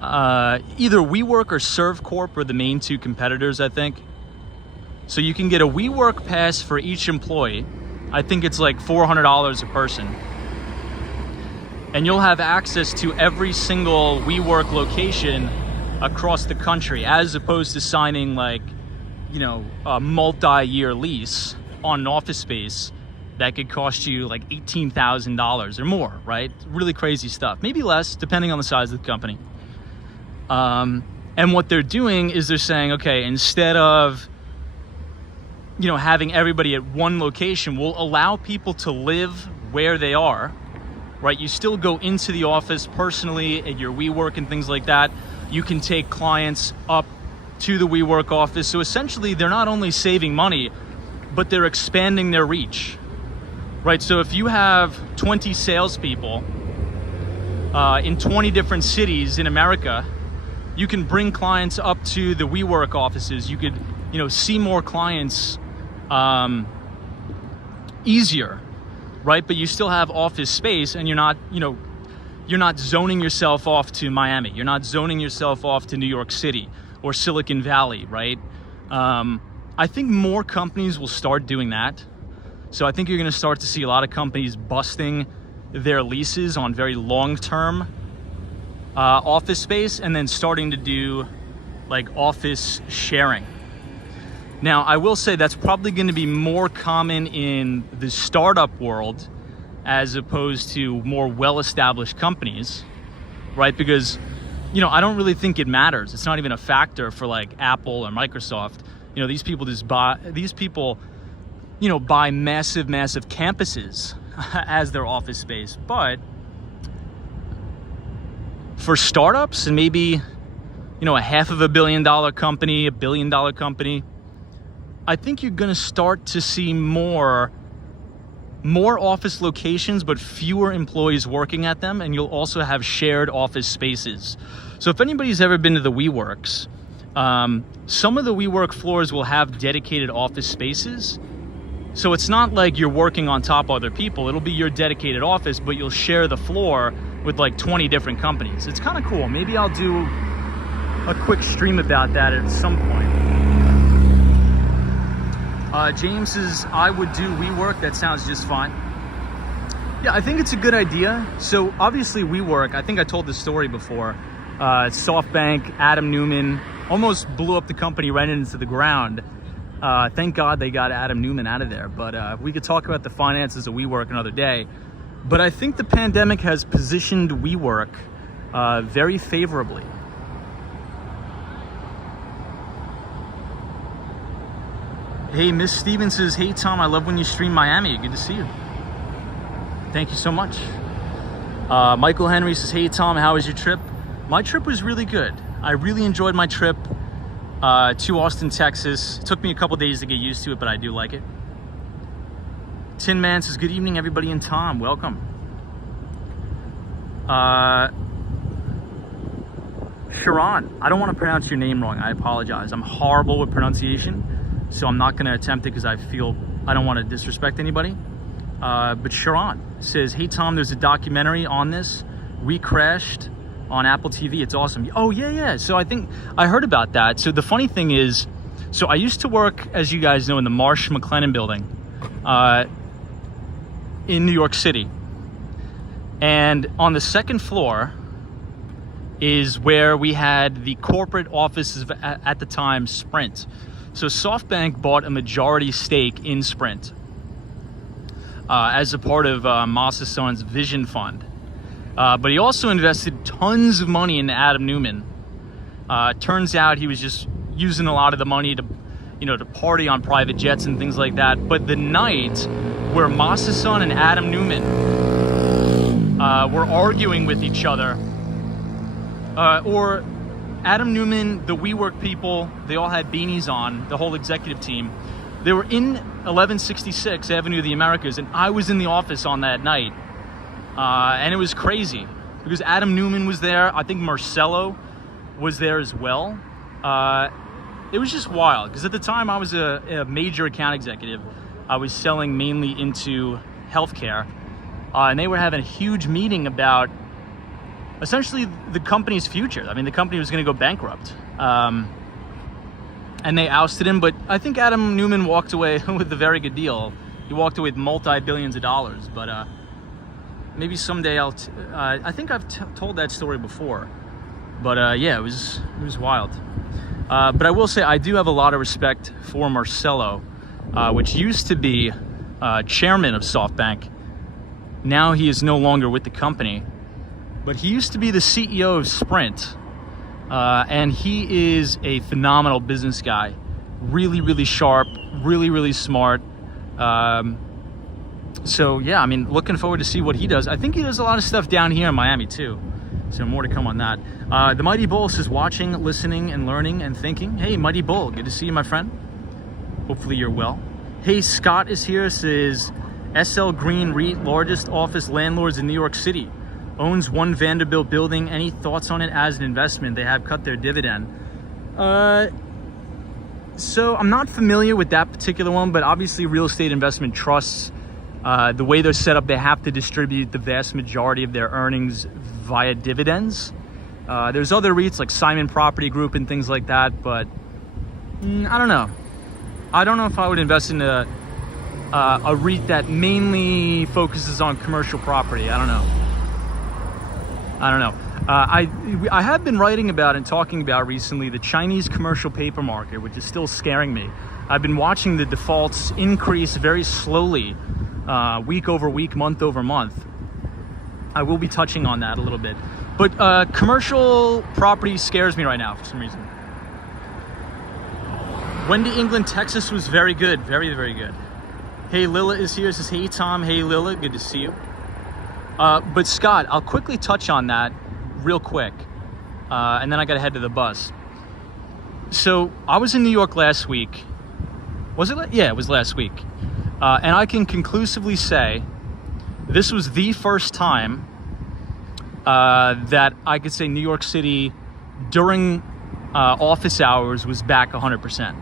either WeWork or ServCorp are the main 2 competitors, I think. So you can get a WeWork pass for each employee. I think it's like $400 a person. And you'll have access to every single WeWork location across the country, as opposed to signing like, you know, a multi-year lease on an office space that could cost you like $18,000 or more, right? Really crazy stuff. Maybe less, depending on the size of the company. And what they're doing is they're saying, okay, instead of, you know, having everybody at one location, we'll allow people to live where they are, right? You still go into the office personally at your WeWork and things like that. You can take clients up to the WeWork office. So essentially, they're not only saving money, but they're expanding their reach, right? So if you have 20 salespeople in 20 different cities in America, you can bring clients up to the WeWork offices. You could, you know, see more clients easier, right? But you still have office space, and you're not, you know, you're not zoning yourself off to Miami. You're not zoning yourself off to New York City or Silicon Valley, right? I think more companies will start doing that. So I think you're going to start to see a lot of companies busting their leases on very long-term office space, and then starting to do like office sharing. Now, I will say that's probably going to be more common in the startup world as opposed to more well-established companies, right? Because, you know, I don't really think it matters. It's not even a factor for like Apple or Microsoft. You know, these people, you know, buy massive campuses as their office space. But for startups and maybe, you know, a $500 million company, $1 billion company, I think you're going to start to see more office locations, but fewer employees working at them, and you'll also have shared office spaces. So if anybody's ever been to the WeWorks, some of the WeWork floors will have dedicated office spaces, So it's not like you're working on top of other people. It'll be your dedicated office, but you'll share the floor with like 20 different companies. It's kind of cool. Maybe I'll do a quick stream about that at some point. James says, I would do WeWork. That sounds just fine. Yeah, I think it's a good idea. So obviously WeWork, I think I told this story before. SoftBank, Adam Newman almost blew up the company right into the ground. Thank God they got Adam Newman out of there. But we could talk about the finances of WeWork another day. But I think the pandemic has positioned WeWork very favorably. Hey, Miss Stevens says, hey Tom, I love when you stream Miami. Good to see you. Thank you so much. Michael Henry says, hey Tom, how was your trip? My trip was really good. I really enjoyed my trip to Austin, Texas. It took me a couple days to get used to it, but I do like it. Tin Man says, good evening, everybody, and Tom, welcome. Sharon, I don't want to pronounce your name wrong. I apologize. I'm horrible with pronunciation, so I'm not going to attempt it because I don't want to disrespect anybody. But Sharon says, hey Tom, there's a documentary on this. We Crashed on Apple TV. It's awesome. Oh yeah. So I think I heard about that. So the funny thing is, so I used to work, as you guys know, in the Marsh McLennan building in New York City. And on the second floor is where we had the corporate offices at the time, Sprint. So SoftBank bought a majority stake in Sprint as a part of Moss's son's Vision Fund. But he also invested tons of money into Adam Newman. Turns out he was just using a lot of the money to, to party on private jets and things like that. But the night where Moss's son and Adam Newman were arguing with each other, or Adam Newman, the WeWork people, they all had beanies on, the whole executive team. They were in 1166 Avenue of the Americas, and I was in the office on that night. And it was crazy because Adam Newman was there. I think Marcelo was there as well. It was just wild because at the time I was a major account executive. I was selling mainly into healthcare, and they were having a huge meeting about essentially the company's future. I mean, the company was going to go bankrupt, and they ousted him. But I think Adam Newman walked away with a very good deal. He walked away with multi-billions of dollars. But maybe someday I think I've told that story before. But yeah, it was wild. But I will say I do have a lot of respect for Marcelo, which used to be chairman of SoftBank. Now he is no longer with the company. But he used to be the CEO of Sprint. And he is a phenomenal business guy. Really, really sharp, really, really smart. So yeah, I mean, looking forward to see what he does. I think he does a lot of stuff down here in Miami too. So more to come on that. The Mighty Bull says, watching, listening, and learning and thinking. Hey, Mighty Bull, good to see you, my friend. Hopefully you're well. Hey, Scott is here, says, SL Green REIT, largest office landlords in New York City. Owns one Vanderbilt building. Any thoughts on it as an investment? They have cut their dividend. So I'm not familiar with that particular one, but obviously real estate investment trusts, the way they're set up, they have to distribute the vast majority of their earnings via dividends. There's other REITs like Simon Property Group and things like that, but I don't know. I don't know if I would invest in a REIT that mainly focuses on commercial property. I don't know. I have been writing about and talking about recently the Chinese commercial paper market, which is still scaring me. I've been watching the defaults increase very slowly, week over week, month over month. I will be touching on that a little bit. But commercial property scares me right now for some reason. Wendy England, Texas was very good. Very, very good. Hey, Lila is here. Says, hey, Tom. Hey, Lila. Good to see you. But Scott, I'll quickly touch on that real quick. And then I got to head to the bus. So I was in New York last week. Was it? Yeah, it was last week. And I can conclusively say this was the first time that I could say New York City during office hours was back 100%.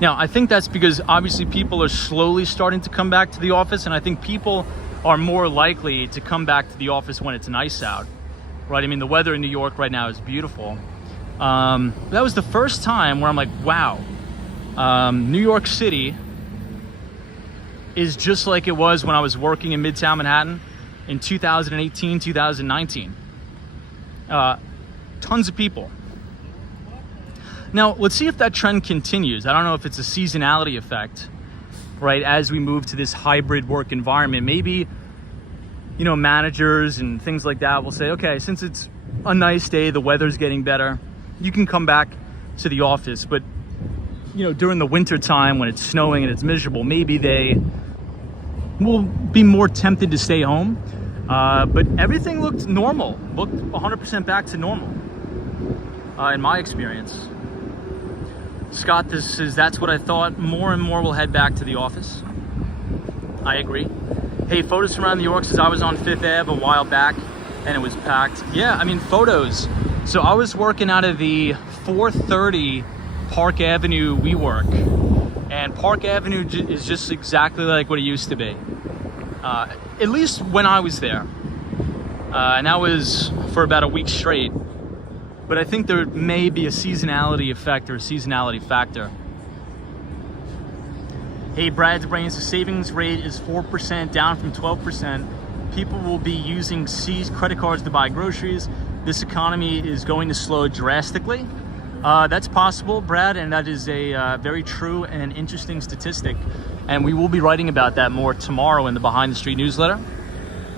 Now, I think that's because obviously people are slowly starting to come back to the office, and I think people are more likely to come back to the office when it's nice out, right? I mean, the weather in New York right now is beautiful. That was the first time where I'm like, wow, New York City is just like it was when I was working in Midtown Manhattan in 2018, 2019. Tons of people. Now, let's see if that trend continues. I don't know if it's a seasonality effect, right? As we move to this hybrid work environment, maybe, you know, managers and things like that will say, okay, since it's a nice day, the weather's getting better, you can come back to the office. But, you know, during the winter time when it's snowing and it's miserable, maybe they will be more tempted to stay home. But everything looked normal, looked 100% back to normal, in my experience. Scott, this is, that's what I thought. More and more will head back to the office. I agree. Hey, photos from around New York says I was on 5th Ave a while back and it was packed. Yeah, I mean, photos. So I was working out of the 430 Park Avenue WeWork. And Park Avenue is just exactly like what it used to be. At least when I was there. And that was for about a week straight. But I think there may be a seasonality effect or a seasonality factor. Hey, Brad's Brains, the savings rate is 4%, down from 12%. People will be using seized credit cards to buy groceries. This economy is going to slow drastically. That's possible, Brad, and that is a very true and interesting statistic. And we will be writing about that more tomorrow in the Behind the Street newsletter,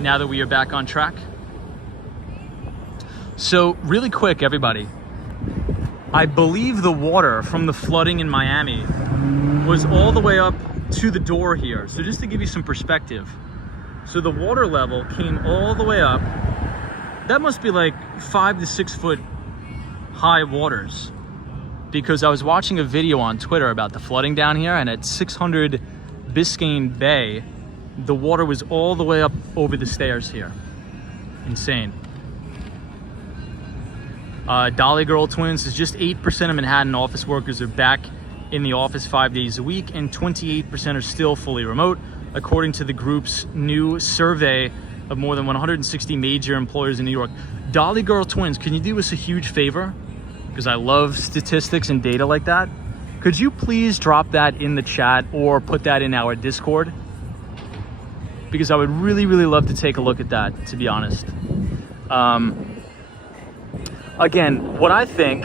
now that we are back on track. So really quick, everybody, I believe the water from the flooding in Miami was all the way up to the door here. So just to give you some perspective, so the water level came all the way up. That must be like 5 to 6 foot high waters, because I was watching a video on Twitter about the flooding down here, and at 600 Biscayne Bay, the water was all the way up over the stairs here. Insane. Dolly Girl Twins says just 8% of Manhattan office workers are back in the office 5 days a week, and 28% are still fully remote, according to the group's new survey of more than 160 major employers in New York. Dolly Girl Twins, can you do us a huge favor? Because I love statistics and data like that. Could you please drop that in the chat or put that in our Discord? Because I would really, really love to take a look at that, to be honest. Again, what I think,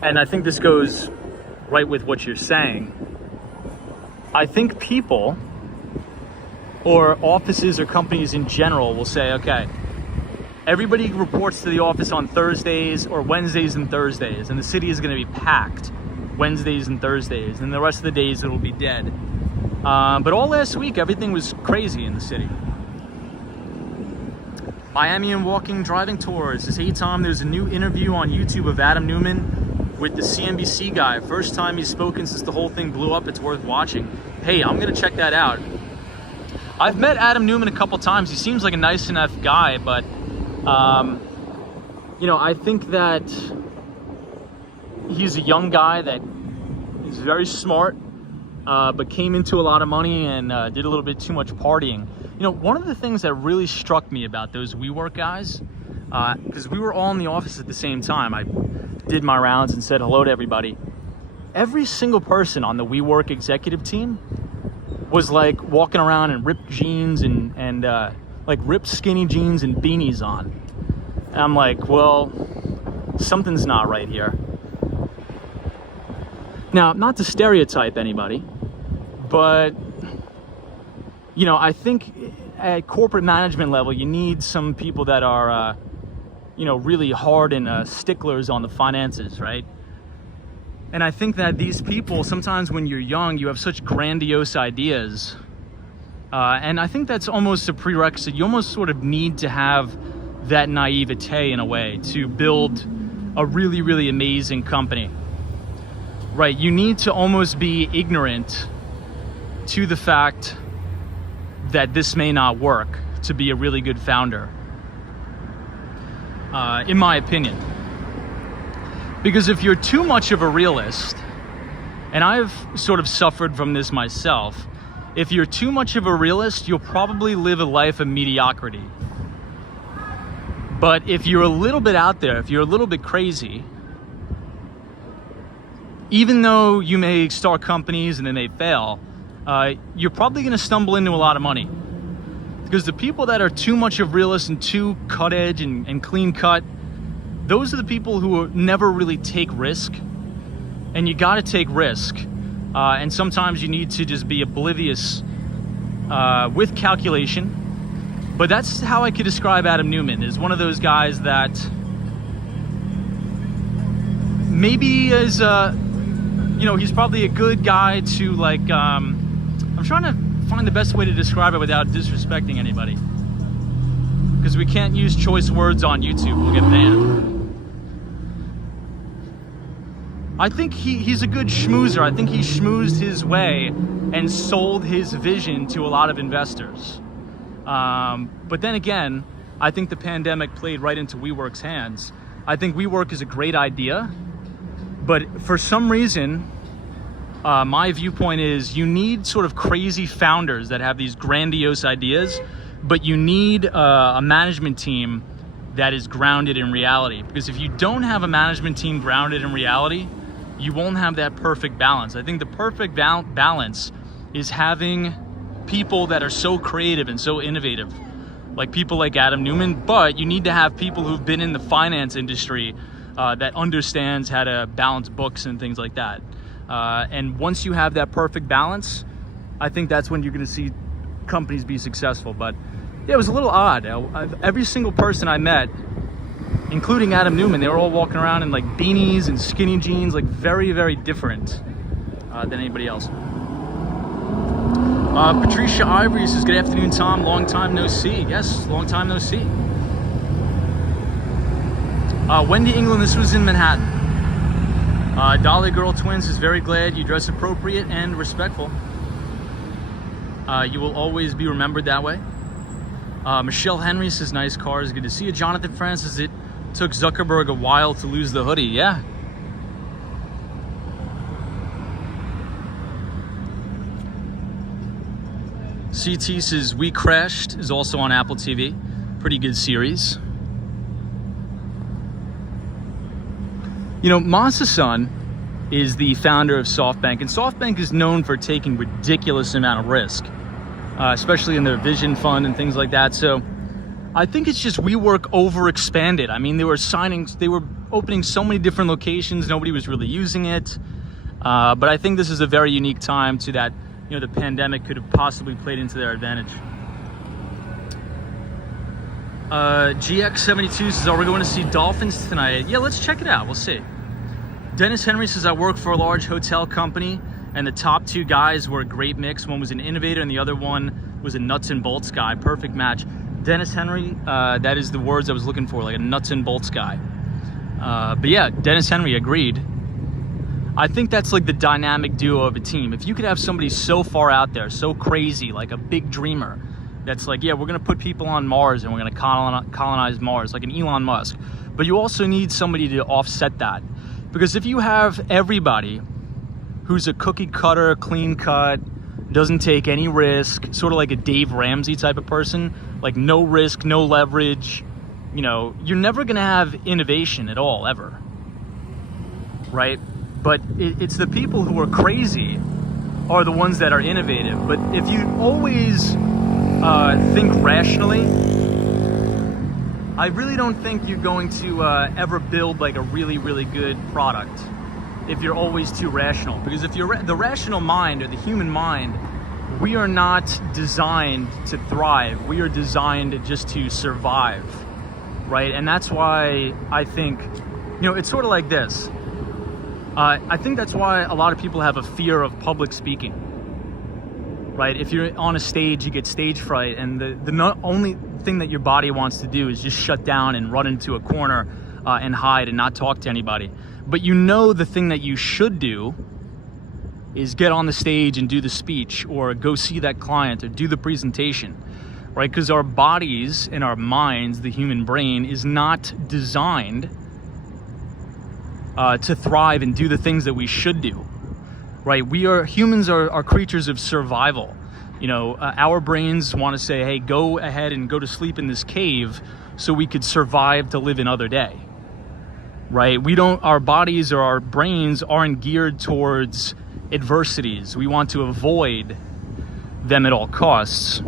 and I think this goes right with what you're saying, I think people or offices or companies in general will say, okay, everybody reports to the office on Thursdays or Wednesdays and Thursdays, and the city is going to be packed Wednesdays and Thursdays, and the rest of the days it'll be dead. But all last week, everything was crazy in the city. Miami and Walking Driving Tours says, hey Tom, there's a new interview on YouTube of Adam Newman with the CNBC guy. First time he's spoken since the whole thing blew up. It's worth watching. Hey, I'm gonna check that out. I've met Adam Newman a couple times. He seems like a nice enough guy, but you know, I think that he's a young guy that is very smart, but came into a lot of money and did a little bit too much partying. You know, one of the things that really struck me about those WeWork guys, because we were all in the office at the same time. I did my rounds and said hello to everybody. Every single person on the WeWork executive team was like walking around in ripped jeans and like ripped skinny jeans and beanies on. And I'm like, well, something's not right here. Now, not to stereotype anybody, but you know, I think at corporate management level, you need some people that are, you know, really hard and sticklers on the finances, right? And I think that these people, sometimes when you're young, you have such grandiose ideas. And I think that's almost a prerequisite. You almost sort of need to have that naivete in a way to build a really, really amazing company, right? You need to almost be ignorant to the fact that this may not work to be a really good founder, in my opinion. Because if you're too much of a realist And I've sort of suffered from this myself. If you're too much of a realist, you'll probably live a life of mediocrity. But if you're a little bit out there, if you're a little bit crazy, even though you may start companies and then they fail, you're probably going to stumble into a lot of money. Because the people that are too much of realists and too cut edge and clean cut, those are the people who never really take risk. And you got to take risk. And sometimes you need to just be oblivious with calculation. But that's how I could describe Adam Neumann, is one of those guys that maybe is, he's probably a good guy to like, I'm trying to find the best way to describe it without disrespecting anybody. Because we can't use choice words on YouTube, we'll get banned. I think he's a good schmoozer. I think he schmoozed his way and sold his vision to a lot of investors. But then again, I think the pandemic played right into WeWork's hands. I think WeWork is a great idea, but for some reason, my viewpoint is you need sort of crazy founders that have these grandiose ideas, but you need a management team that is grounded in reality. Because if you don't have a management team grounded in reality, you won't have that perfect balance. I think the perfect balance is having people that are so creative and so innovative, like people like Adam Neumann, but you need to have people who've been in the finance industry that understands how to balance books and things like that. And once you have that perfect balance, I think that's when you're going to see companies be successful. But yeah, it was a little odd. Every single person I met, including Adam Neumann, they were all walking around in like beanies and skinny jeans, like very, very different than anybody else. Patricia Ivory says, good afternoon, Tom. Long time no see. Yes, long time no see. Wendy England, this was in Manhattan. Dolly Girl Twins is very glad you dress appropriate and respectful. You will always be remembered that way. Michelle Henry says, nice cars, good to see you. Jonathan Francis, it took Zuckerberg a while to lose the hoodie. Yeah. CT says, We Crashed is also on Apple TV. Pretty good series. You know, Masa-san is the founder of SoftBank, and SoftBank is known for taking ridiculous amount of risk, especially in their vision fund and things like that. So I think it's just WeWork overexpanded. I mean, they were opening so many different locations, nobody was really using it. But I think this is a very unique time to that, you know, the pandemic could have possibly played into their advantage. GX72 says, are we going to see dolphins tonight? Yeah, let's check it out. We'll see. Dennis Henry says, I work for a large hotel company, and the top two guys were a great mix. One was an innovator, and the other one was a nuts and bolts guy. Perfect match. Dennis Henry, that is the words I was looking for, like a nuts and bolts guy. But yeah, Dennis Henry agreed. I think that's like the dynamic duo of a team. If you could have somebody so far out there, so crazy, like a big dreamer, that's like, yeah, we're going to put people on Mars and we're going to colonize Mars, like an Elon Musk. But you also need somebody to offset that. Because if you have everybody who's a cookie cutter, clean cut, doesn't take any risk, sort of like a Dave Ramsey type of person, like no risk, no leverage, you know, you're never going to have innovation at all, ever. Right? But it's the people who are crazy are the ones that are innovative. But if you always think rationally, I really don't think you're going to ever build like a really, really good product if you're always too rational. Because if you're the rational mind or the human mind, we are not designed to thrive. We are designed just to survive, right? And that's why I think, you know, it's sort of like this. I think that's why a lot of people have a fear of public speaking, right? If you're on a stage, you get stage fright, and the only thing that your body wants to do is just shut down and run into a corner and hide and not talk to anybody. But you know the thing that you should do is get on the stage and do the speech or go see that client or do the presentation, right? Because our bodies and our minds, the human brain, is not designed to thrive and do the things that we should do. right? Humans are creatures of survival. You know, our brains want to say, hey, go ahead and go to sleep in this cave so we could survive to live another day, right? Our bodies or our brains aren't geared towards adversities. We want to avoid them at all costs.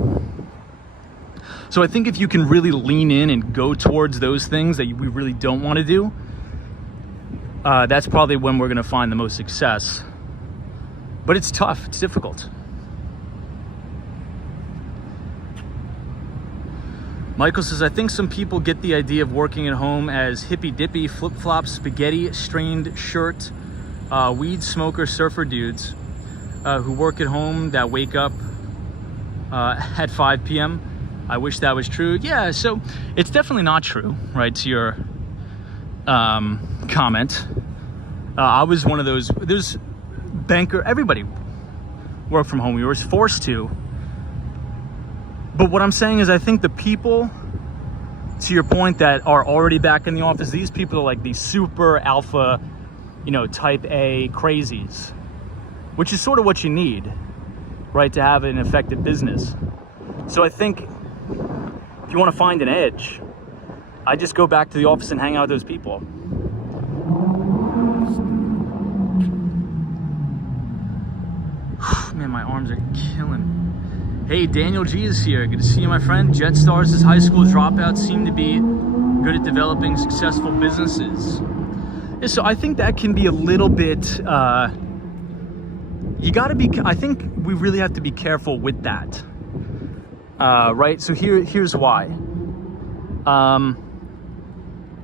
So I think if you can really lean in and go towards those things that we really don't want to do, that's probably when we're going to find the most success. But it's tough, it's difficult. Michael says, I think some people get the idea of working at home as hippy-dippy, flip-flop, spaghetti, strained shirt, weed smoker, surfer dudes who work at home that wake up at 5 p.m. I wish that was true. Yeah, so it's definitely not true, right, to your comment. I was one of those, there's everybody worked from home. We were forced to. But what I'm saying is I think the people, to your point, that are already back in the office, these people are like these super alpha, you know, type A crazies, which is sort of what you need, right, to have an effective business. So I think if you want to find an edge, I just go back to the office and hang out with those people. Man, my arms are killing me. Hey, Daniel G is here. Good to see you, my friend. Jetstar's high school dropouts seem to be good at developing successful businesses. Yeah, so I think that can be a little bit, I think we really have to be careful with that. Right? So here's why.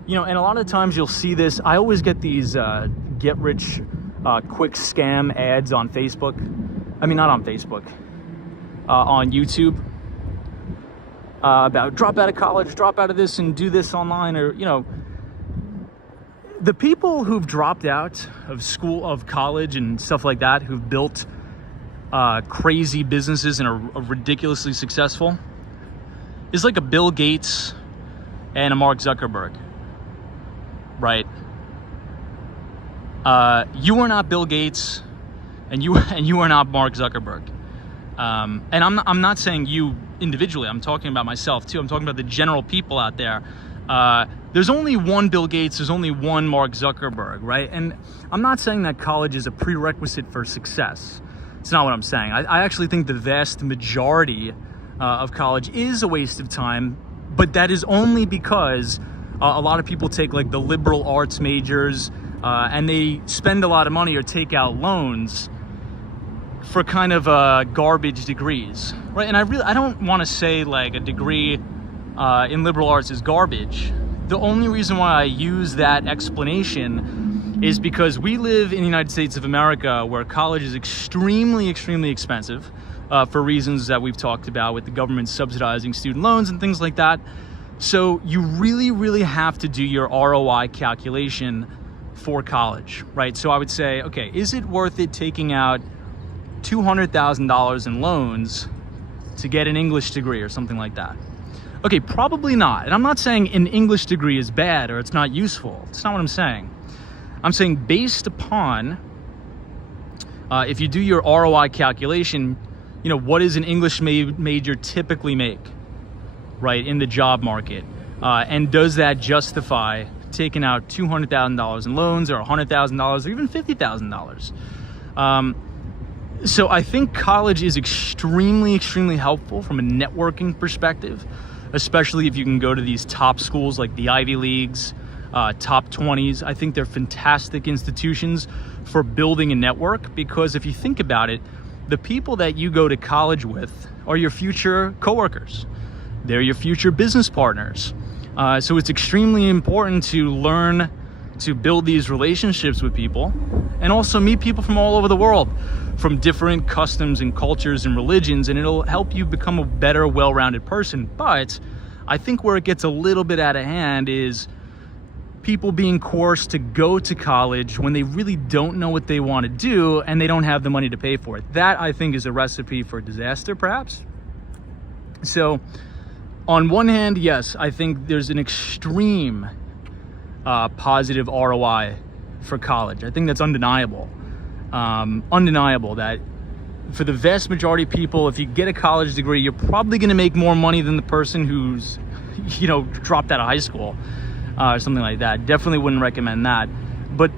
You know, and a lot of times you'll see this. I always get these get rich quick scam ads on Facebook. I mean, not on Facebook. On YouTube about drop out of college, drop out of this and do this online, or, you know, the people who've dropped out of school, of college and stuff like that, who've built crazy businesses and are ridiculously successful, is like a Bill Gates and a Mark Zuckerberg, right? You are not Bill Gates and you are not Mark Zuckerberg. And I'm not saying you individually, I'm talking about myself too. I'm talking about the general people out there. There's only one Bill Gates, there's only one Mark Zuckerberg, right? And I'm not saying that college is a prerequisite for success. It's not what I'm saying. I actually think the vast majority of college is a waste of time, but that is only because a lot of people take like the liberal arts majors and they spend a lot of money or take out loans for kind of garbage degrees, right? And I don't want to say like a degree in liberal arts is garbage. The only reason why I use that explanation is because we live in the United States of America, where college is extremely, extremely expensive for reasons that we've talked about, with the government subsidizing student loans and things like that. So you really, really have to do your ROI calculation for college, right? So I would say, okay, is it worth it taking out $200,000 in loans to get an English degree or something like that? Okay, probably not. And I'm not saying an English degree is bad or it's not useful. It's not what I'm saying. I'm saying based upon, if you do your ROI calculation, you know, what does an English major typically make, right, in the job market? And does that justify taking out $200,000 in loans, or $100,000, or even $50,000? So I think college is extremely, extremely helpful from a networking perspective, especially if you can go to these top schools like the Ivy Leagues, top 20s. I think they're fantastic institutions for building a network, because if you think about it, the people that you go to college with are your future coworkers. They're your future business partners. So it's extremely important to learn to build these relationships with people, and also meet people from all over the world, from different customs and cultures and religions, and it'll help you become a better, well-rounded person. But I think where it gets a little bit out of hand is people being coerced to go to college when they really don't know what they want to do and they don't have the money to pay for it. That, I think, is a recipe for disaster, perhaps. So on one hand, yes, I think there's an extreme positive ROI for college. I think that's undeniable. undeniable that for the vast majority of people, if you get a college degree, you're probably going to make more money than the person who's, dropped out of high school or something like that. Definitely wouldn't recommend that. But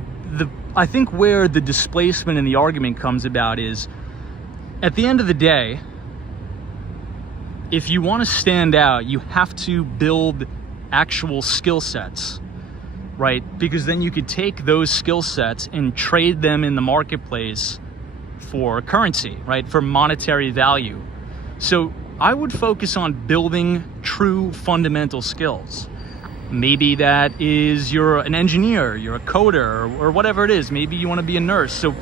I think where the displacement in the argument comes about is, at the end of the day, if you want to stand out, you have to build actual skill sets, right? Because then you could take those skill sets and trade them in the marketplace for currency, right? For monetary value. So I would focus on building true fundamental skills. Maybe that is you're an engineer, you're a coder, or whatever it is. Maybe you want to be a nurse. So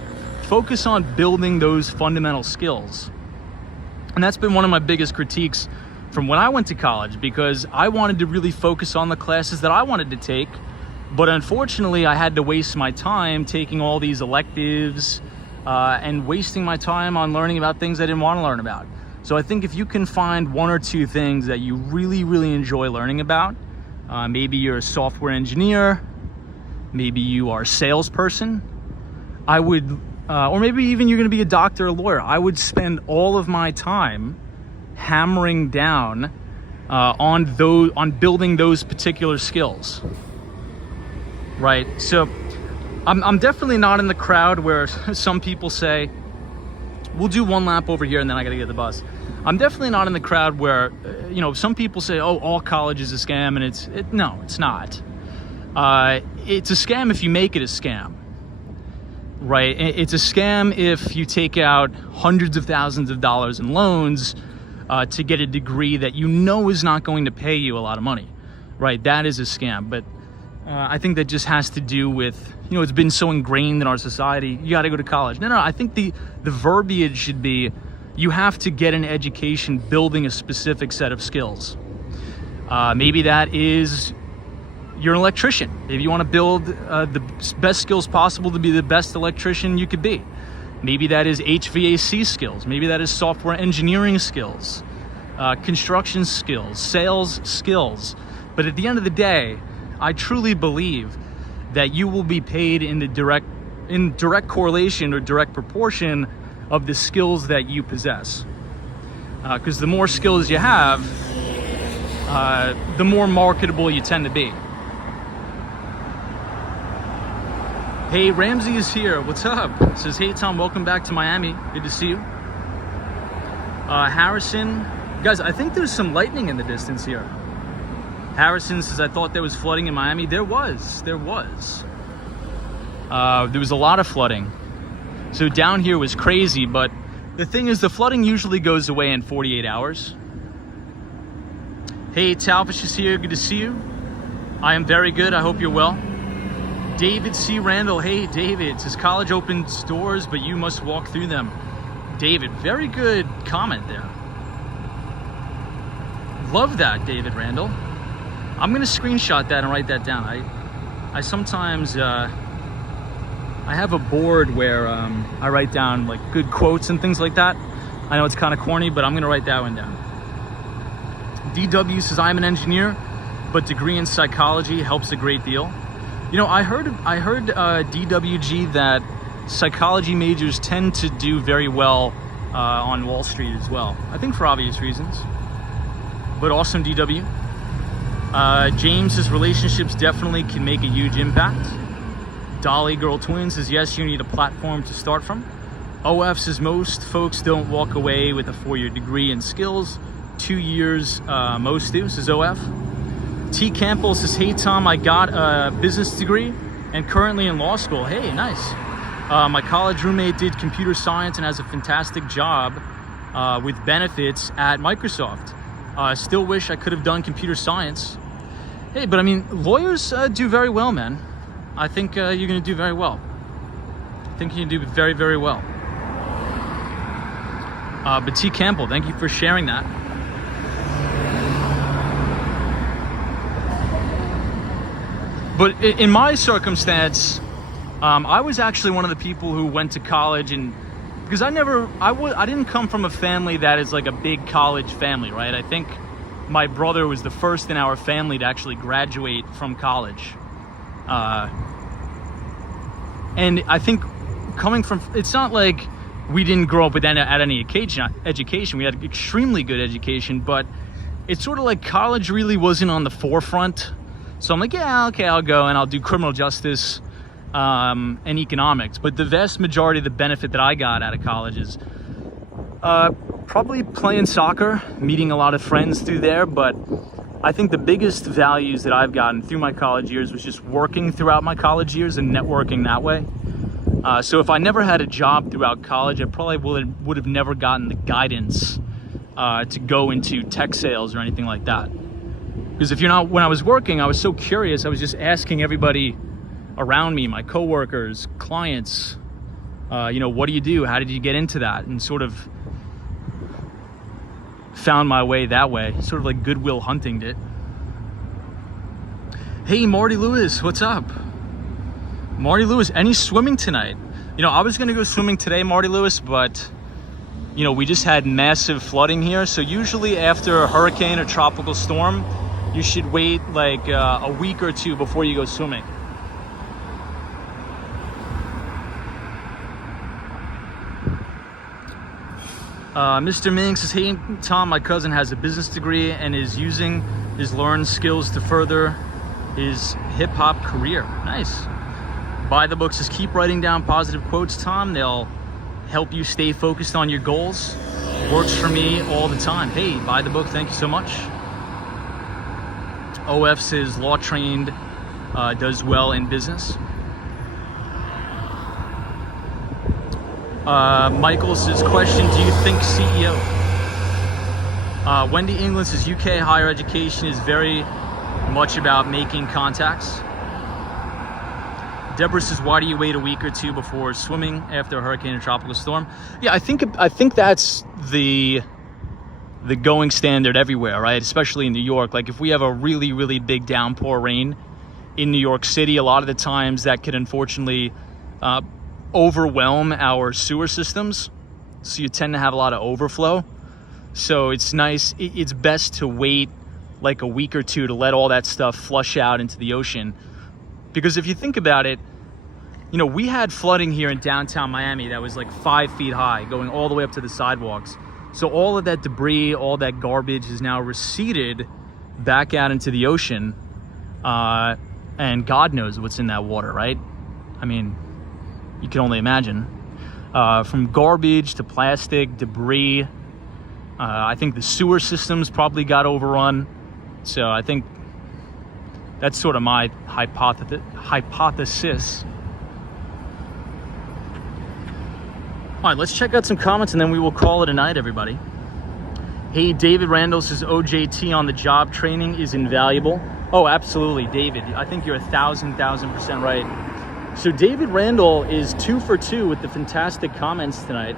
focus on building those fundamental skills. And that's been one of my biggest critiques from when I went to college, because I wanted to really focus on the classes that I wanted to take. But unfortunately, I had to waste my time taking all these electives and wasting my time on learning about things I didn't want to learn about. So I think if you can find one or two things that you really, really enjoy learning about, maybe you're a software engineer, maybe you are a salesperson, I would, or maybe even you're going to be a doctor or lawyer, I would spend all of my time hammering down on building those particular skills, right? So I'm definitely not in the crowd where some people say, we'll do one lap over here and then I got to get the bus. I'm definitely not in the crowd where, some people say, oh, all college is a scam, and no, it's not. It's a scam if you make it a scam, right? It's a scam if you take out hundreds of thousands of dollars in loans to get a degree that is not going to pay you a lot of money, right? That is a scam. But I think that just has to do with, it's been so ingrained in our society, you got to go to college. No, I think the verbiage should be, you have to get an education building a specific set of skills. Maybe that is you're an electrician. Maybe you want to build the best skills possible to be the best electrician you could be. Maybe that is HVAC skills. Maybe that is software engineering skills, construction skills, sales skills. But at the end of the day, I truly believe that you will be paid in direct correlation or direct proportion of the skills that you possess. Because the more skills you have, the more marketable you tend to be. Hey, Ramsey is here. What's up? Says, hey, Tom, welcome back to Miami. Good to see you. Harrison. Guys, I think there's some lightning in the distance here. Harrison says, I thought there was flooding in Miami. There was. There was a lot of flooding. So down here was crazy, but the thing is, the flooding usually goes away in 48 hours. Hey, Talfish is here. Good to see you. I am very good. I hope you're well. David C. Randall. Hey, David. Says, college opens doors, but you must walk through them. David, very good comment there. Love that, David Randall. I'm going to screenshot that and write that down. I sometimes... I have a board where I write down like good quotes and things like that. I know it's kind of corny, but I'm going to write that one down. DW says, I'm an engineer, but degree in psychology helps a great deal. I heard DWG that psychology majors tend to do very well on Wall Street as well. I think for obvious reasons. But awesome, DW. James says, relationships definitely can make a huge impact. Dolly Girl Twin says, yes, you need a platform to start from. OF says, most folks don't walk away with a 4-year degree in skills. 2 years, most do, says OF. T. Campbell says, hey, Tom, I got a business degree and currently in law school. Hey, nice. My college roommate did computer science and has a fantastic job with benefits at Microsoft. Still wish I could have done computer science. Hey, but I mean, lawyers do very well, man. I think you're going to do very well. I think you can do very, very well. But T. Campbell, thank you for sharing that. But in my circumstance, I was actually one of the people who went to college, and because I didn't come from a family that is like a big college family, right? I think my brother was the first in our family to actually graduate from college. And I think coming from, it's not like we didn't grow up with any education. We had extremely good education, but it's sort of like college really wasn't on the forefront. So I'm like, yeah, okay, I'll go and I'll do criminal justice and economics. But the vast majority of the benefit that I got out of college is probably playing soccer, meeting a lot of friends through there. But I think the biggest values that I've gotten through my college years was just working throughout my college years and networking that way. So if I never had a job throughout college, I probably would have never gotten the guidance to go into tech sales or anything like that. Because when I was working, I was so curious. I was just asking everybody around me, my coworkers, clients, what do you do? How did you get into that? And sort of found my way that way, sort of like Goodwill Huntinged it. Hey, Marty Lewis, what's up? Marty Lewis, any swimming tonight? I was gonna go swimming today, Marty Lewis, but we just had massive flooding here. So usually after a hurricane or tropical storm, you should wait like a week or two before you go swimming. Mr. Ming says, hey, Tom, my cousin has a business degree and is using his learned skills to further his hip-hop career. Nice. Buy the book says, keep writing down positive quotes, Tom. They'll help you stay focused on your goals. Works for me all the time. Hey, buy the book. Thank you so much. OF says, law trained, does well in business. Michael says, question, do you think CEO? Wendy England says, UK higher education is very much about making contacts. Deborah says, why do you wait a week or two before swimming after a hurricane or tropical storm? Yeah, I think that's the going standard everywhere, right? Especially in New York. Like if we have a really, really big downpour rain in New York City, a lot of the times that could unfortunately overwhelm our sewer systems. So you tend to have a lot of overflow. So it's nice. It's best to wait like a week or two to let all that stuff flush out into the ocean. Because if you think about it, we had flooding here in downtown Miami that was like 5 feet high, going all the way up to the sidewalks. So all of that debris, all that garbage is now receded back out into the ocean. And God knows what's in that water, right? I mean, you can only imagine. From garbage to plastic, debris. I think the sewer systems probably got overrun. So I think that's sort of my hypothesis. All right, let's check out some comments and then we will call it a night, everybody. Hey, David Randall says OJT on the job training is invaluable. Oh, absolutely, David. I think you're 1,000% right. So David Randall is 2 for 2 with the fantastic comments tonight.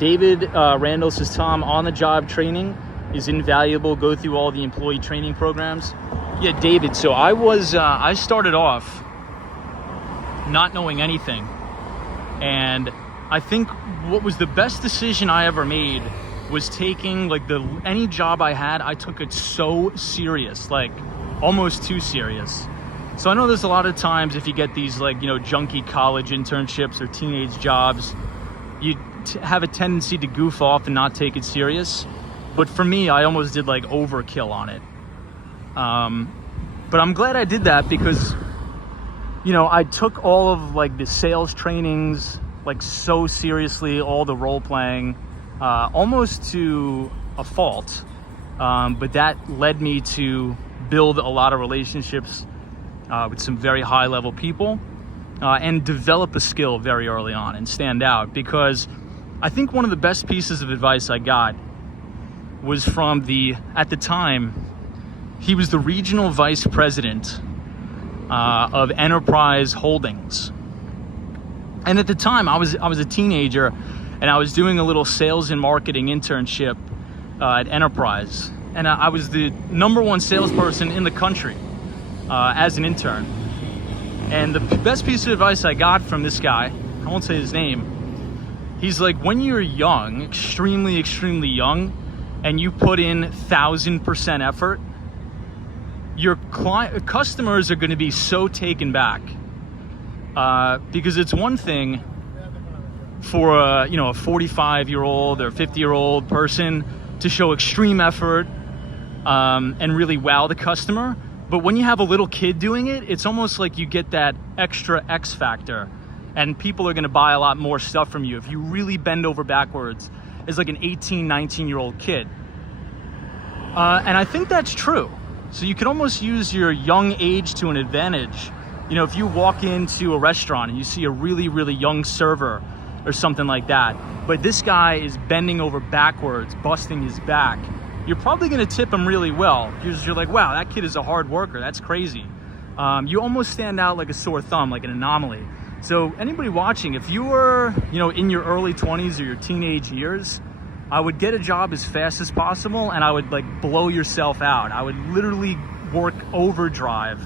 David Randall says, Tom, on the job training is invaluable. Go through all the employee training programs. Yeah, David. So I started off not knowing anything. And I think what was the best decision I ever made was taking any job I had, I took it so serious, like almost too serious. So I know there's a lot of times if you get these junky college internships or teenage jobs, you have a tendency to goof off and not take it serious. But for me, I almost did overkill on it. But I'm glad I did that because, I took all of the sales trainings so seriously, all the role playing, almost to a fault. But that led me to build a lot of relationships with some very high level people and develop a skill very early on and stand out. Because I think one of the best pieces of advice I got was from at the time, he was the regional vice president of Enterprise Holdings. And at the time, I was a teenager and I was doing a little sales and marketing internship at Enterprise. And I was the #1 salesperson in the country as an intern. And the best piece of advice I got from this guy, I won't say his name, he's like, when you're young, extremely, extremely young, and you put in 1,000% effort, your customers are going to be so taken back Because it's one thing for a 45-year-old or 50-year-old person to show extreme effort and really wow the customer. But when you have a little kid doing it, it's almost like you get that extra X factor, and people are going to buy a lot more stuff from you if you really bend over backwards as like an 18, 19-year-old kid. And I think that's true. So you could almost use your young age to an advantage. If you walk into a restaurant and you see a really, really young server or something like that, but this guy is bending over backwards, busting his back, you're probably going to tip him really well. You're like, wow, that kid is a hard worker. That's crazy. You almost stand out like a sore thumb, like an anomaly. So anybody watching, if you were, in your early 20s or your teenage years, I would get a job as fast as possible, and I would like blow yourself out. I would literally work overdrive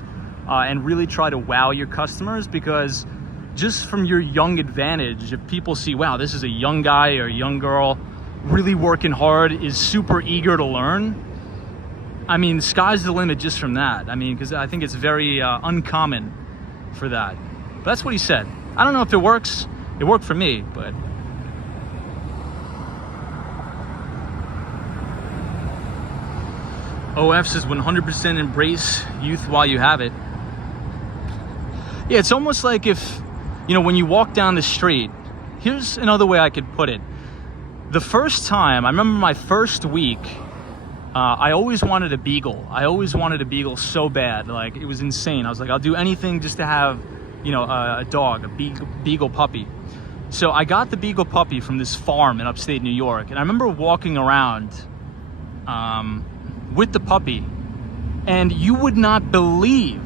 and really try to wow your customers, because just from your young advantage, if people see, wow, this is a young guy or a young girl really working hard, is super eager to learn, I mean, the sky's the limit just from that. I mean, because I think it's very uncommon for that. But that's what he said. I don't know if it works. It worked for me, but... OF says 100% embrace youth while you have it. Yeah, it's almost like if, when you walk down the street, here's another way I could put it. The first time, I remember my first week, I always wanted a beagle. I always wanted a beagle so bad. Like, it was insane. I was like, I'll do anything just to have, a dog, a beagle puppy. So I got the beagle puppy from this farm in upstate New York. And I remember walking around with the puppy, and you would not believe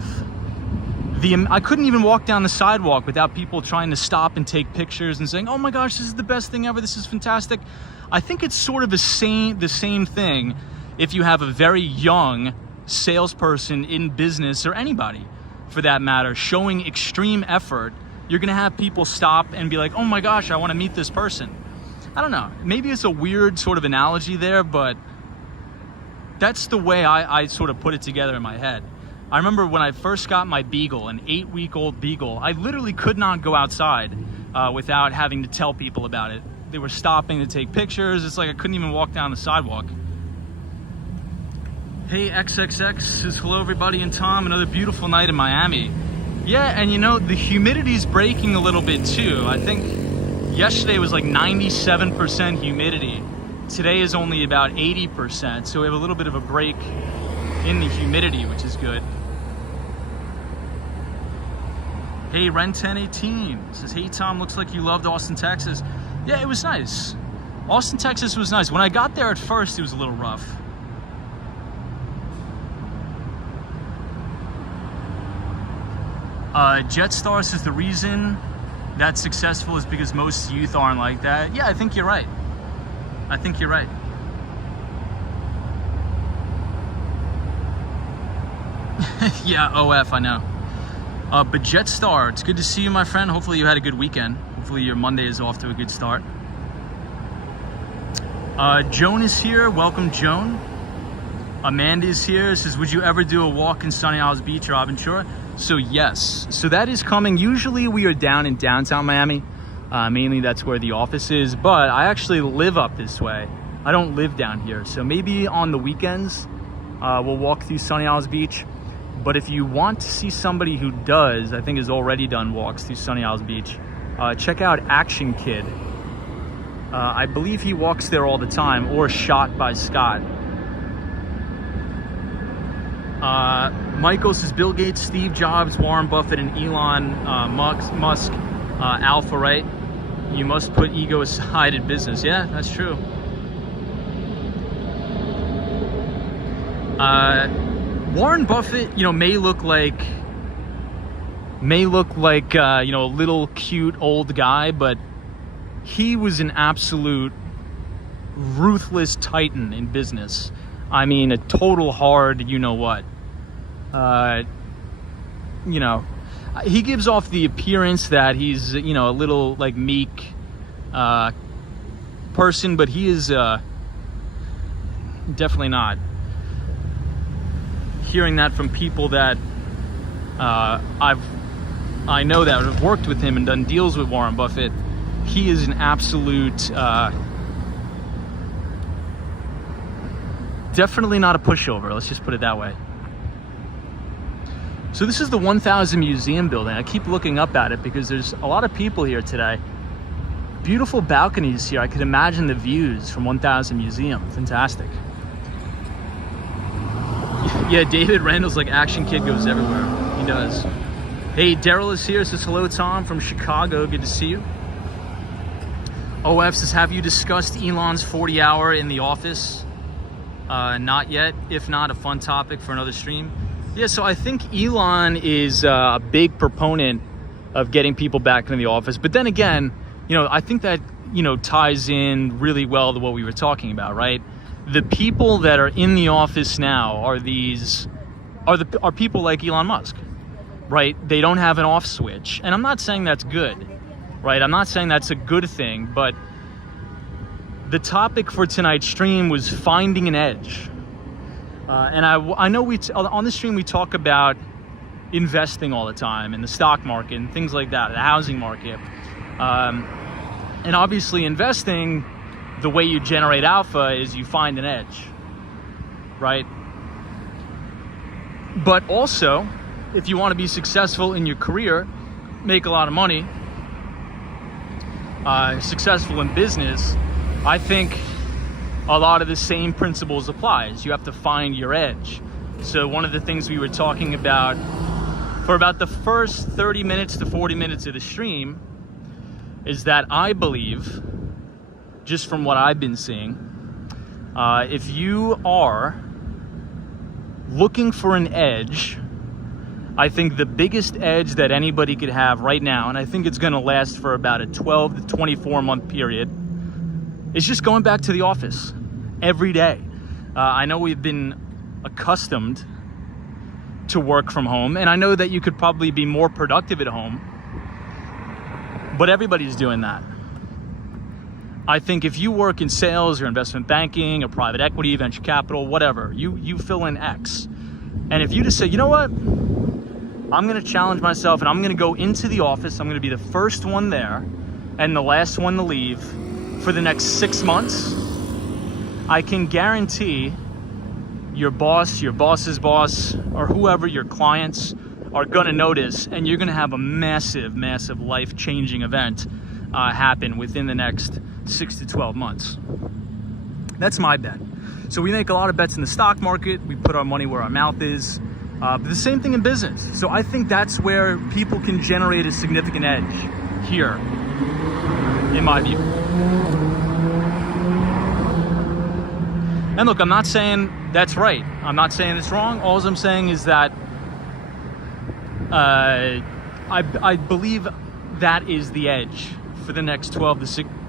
I couldn't even walk down the sidewalk without people trying to stop and take pictures and saying, oh my gosh, this is the best thing ever, this is fantastic. I think it's sort of the same thing if you have a very young salesperson in business, or anybody for that matter, showing extreme effort. You're gonna have people stop and be like, oh my gosh, I want to meet this person. I don't know, maybe it's a weird sort of analogy there, but that's the way I sort of put it together in my head. I remember when I first got my beagle, an 8-week-old beagle, I literally could not go outside without having to tell people about it. They were stopping to take pictures. It's like I couldn't even walk down the sidewalk. Hey, XXX says, hello everybody, and Tom, another beautiful night in Miami. Yeah, and the humidity's breaking a little bit too. I think yesterday was like 97% humidity. Today is only about 80%, so we have a little bit of a break in the humidity, which is good. Hey, Ren1018 says, hey Tom, looks like you loved Austin, Texas. Yeah, it was nice. Austin, Texas was nice. When I got there at first, it was a little rough. Jetstar says the reason that's successful is because most youth aren't like that. Yeah, I think you're right. I think you're right. Yeah, OF, I know. But Jetstar, it's good to see you, my friend. Hopefully you had a good weekend. Hopefully your Monday is off to a good start. Joan is here. Welcome, Joan. Amanda is here. Says, would you ever do a walk in Sunny Isles Beach or Aventura? So yes. So that is coming. Usually we are down in downtown Miami. Mainly that's where the office is. But I actually live up this way. I don't live down here. So maybe on the weekends, we'll walk through Sunny Isles Beach. But if you want to see somebody who does, I think has already done walks through Sunny Isles Beach, check out Action Kid. I believe he walks there all the time, or Shot by Scott. Michael says, Bill Gates, Steve Jobs, Warren Buffett, and Elon Musk, alpha, right? You must put ego aside in business. Yeah, that's true. Warren Buffett, may look like a little cute old guy, but he was an absolute ruthless titan in business. I mean, a total hard, what. He gives off the appearance that he's, a little like meek person, but he is definitely not. Hearing that from people that I've I know that have worked with him and done deals with Warren Buffett, he is an absolute, definitely not a pushover. Let's just put it that way. So this is the 1000 Museum building. I keep looking up at it because there's a lot of people here today. Beautiful balconies here. I could imagine the views from 1000 Museum. Fantastic. Yeah, David Randall's like Action Kid goes everywhere. He does. Hey, Daryl is here. Says hello, Tom from Chicago. Good to see you. OF says, have you discussed Elon's 40-hour in the office? Not yet. If not, a fun topic for another stream. Yeah, so I think Elon is a big proponent of getting people back into the office. But then again, you know, I think that, you know, ties in really well to what we were talking about, right? The people that are in the office now are people like Elon Musk, right? They don't have an off switch. And I'm not saying that's good, right? I'm not saying that's a good thing, but the topic for tonight's stream was finding an edge. And I know on the stream we talk about investing all the time in the stock market and things like that, the housing market. And obviously investing, the way you generate alpha is you find an edge, right? But also, if you want to be successful in your career, make a lot of money, successful in business, I think a lot of the same principles applies. You have to find your edge. So one of the things we were talking about for about the first 30 minutes to 40 minutes of the stream is that I believe, just from what I've been seeing, if you are looking for an edge, I think the biggest edge that anybody could have right now, and I think it's going to last for about a 12 to 24 month period, is just going back to the office every day. I know we've been accustomed to work from home, and I know that you could probably be more productive at home, but everybody's doing that. I think if you work in sales or investment banking or private equity, venture capital, whatever, you fill in X. And if you just say, you know what, I'm going to challenge myself and I'm going to go into the office, I'm going to be the first one there and the last one to leave for the next 6 months, I can guarantee your boss, your boss's boss, or whoever, your clients, are going to notice, and you're going to have a massive, massive life-changing event happen within the next 6 to 12 months. That's my bet. So we make a lot of bets in the stock market. We put our money where our mouth is. But the same thing in business. So I think that's where people can generate a significant edge here, in my view. And look, I'm not saying that's right. I'm not saying it's wrong. All I'm saying is that I believe that is the edge for the next 12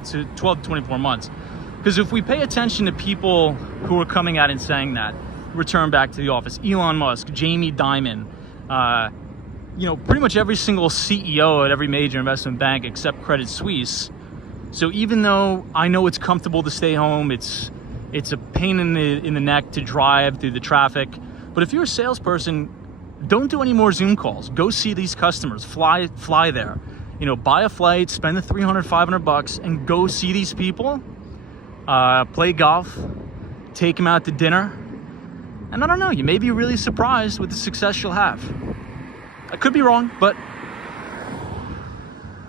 to 24 months. Because if we pay attention to people who are coming out and saying that, return back to the office, Elon Musk, Jamie Dimon, pretty much every single CEO at every major investment bank except Credit Suisse. So even though I know it's comfortable to stay home, it's a pain in the neck to drive through the traffic. But if you're a salesperson, don't do any more Zoom calls. Go see these customers. Fly there. Buy a flight, spend the $300, $500, and go see these people. Play golf, take them out to dinner. And I don't know, you may be really surprised with the success you'll have. I could be wrong, but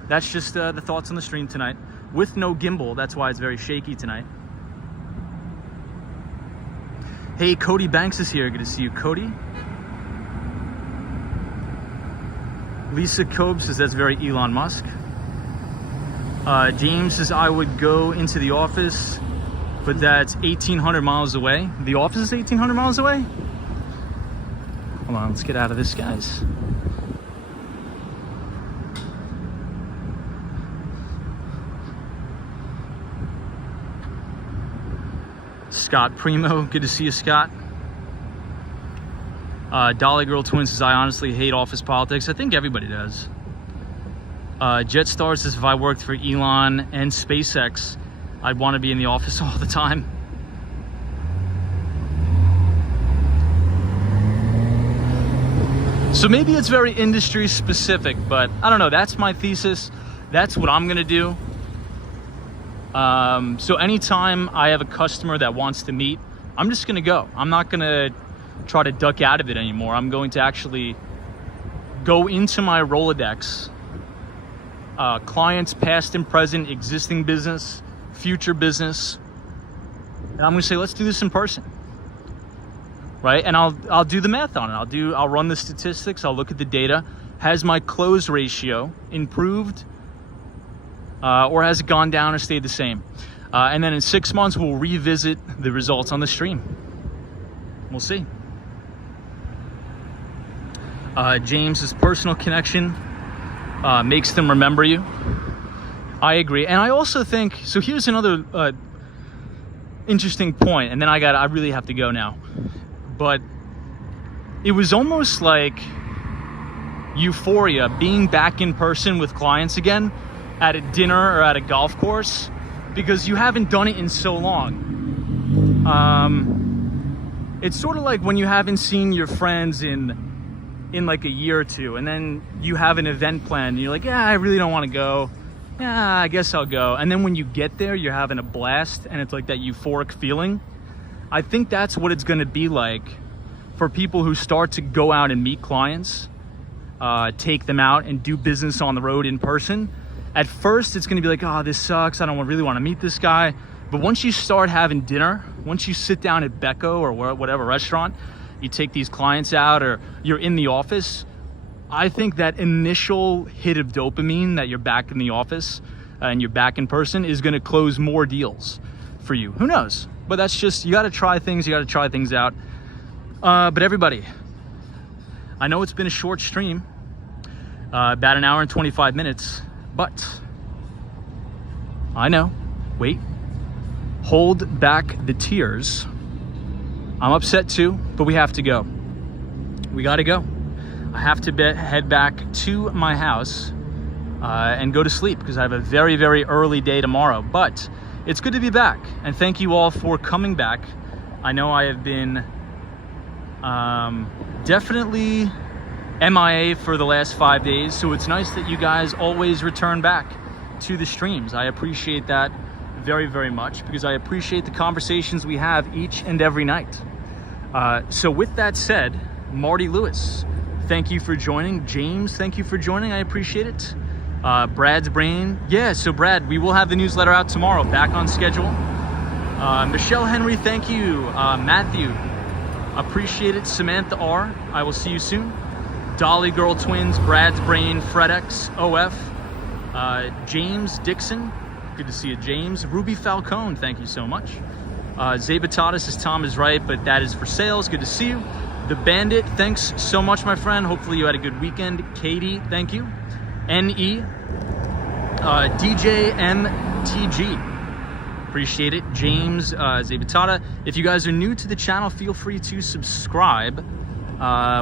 that's just the thoughts on the stream tonight. With no gimbal, that's why it's very shaky tonight. Hey, Cody Banks is here. Good to see you, Cody. Lisa Cobe says that's very Elon Musk. James says I would go into the office, but that's 1,800 miles away. The office is 1,800 miles away? Hold on, let's get out of this, guys. Scott Primo, good to see you, Scott. Dolly Girl Twin says, I honestly hate office politics. I think everybody does. Jetstar says, if I worked for Elon and SpaceX, I'd want to be in the office all the time. So maybe it's very industry specific, but I don't know. That's my thesis. That's what I'm gonna do. So anytime I have a customer that wants to meet, I'm just gonna go. I'm not gonna try to duck out of it anymore. I'm going to actually go into my Rolodex, clients, past and present, existing business, future business, and I'm gonna say, let's do this in person, right? And I'll do the math on it. I'll run the statistics. I'll look at the data. Has my close ratio improved, or has it gone down or stayed the same? And then in 6 months, we'll revisit the results on the stream. We'll see. James's personal connection makes them remember you. I agree. And I also think, so here's another interesting point, and then I really have to go now. But it was almost like euphoria being back in person with clients again at a dinner or at a golf course, because you haven't done it in so long. It's sort of like when you haven't seen your friends in like a year or two, and then you have an event plan and you're like, yeah, I really don't want to go. Yeah, I guess I'll go. And then when you get there, you're having a blast, and it's like that euphoric feeling. I think that's what it's going to be like for people who start to go out and meet clients, take them out and do business on the road in person. At first, it's going to be like, oh, this sucks. I don't really want to meet this guy. But once you start having dinner, once you sit down at Becco or whatever restaurant, you take these clients out, or you're in the office, I think that initial hit of dopamine that you're back in the office and you're back in person is going to close more deals for you. Who knows? But that's just, you got to try things. You got to try things out. But everybody, I know it's been a short stream, about an hour and 25 minutes, but I know, wait, hold back the tears. I'm upset too, but we have to go. We got to go. I have to head back to my house and go to sleep because I have a very, very early day tomorrow. But it's good to be back, and thank you all for coming back. I know I have been definitely MIA for the last 5 days, so it's nice that you guys always return back to the streams. I appreciate that very, very much, because I appreciate the conversations we have each and every night. So with that said, Marty Lewis, thank you for joining. James, thank you for joining. I appreciate it. Brad's brain. Yeah, so Brad, we will have the newsletter out tomorrow, back on schedule. Michelle Henry, thank you. Matthew, appreciate it. Samantha R, I will see you soon. Dolly Girl Twins, Brad's brain, FredX, OF. James Dixon, good to see you, James. Ruby Falcone, thank you so much. Zabatatis says Tom is right, but that is for sales. Good to see you. The Bandit, thanks so much, my friend. Hopefully you had a good weekend. Katie, thank you. NE, DJ MTG, appreciate it. James Zabatata, if you guys are new to the channel, feel free to subscribe.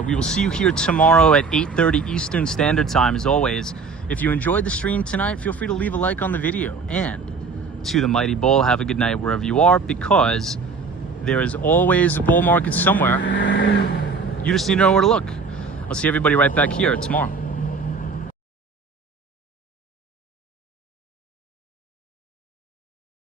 We will see you here tomorrow at 8:30 Eastern Standard Time, as always. If you enjoyed the stream tonight, feel free to leave a like on the video. And to the mighty bull, have a good night wherever you are, because there is always a bull market somewhere. You just need to know where to look. I'll see everybody right back here tomorrow.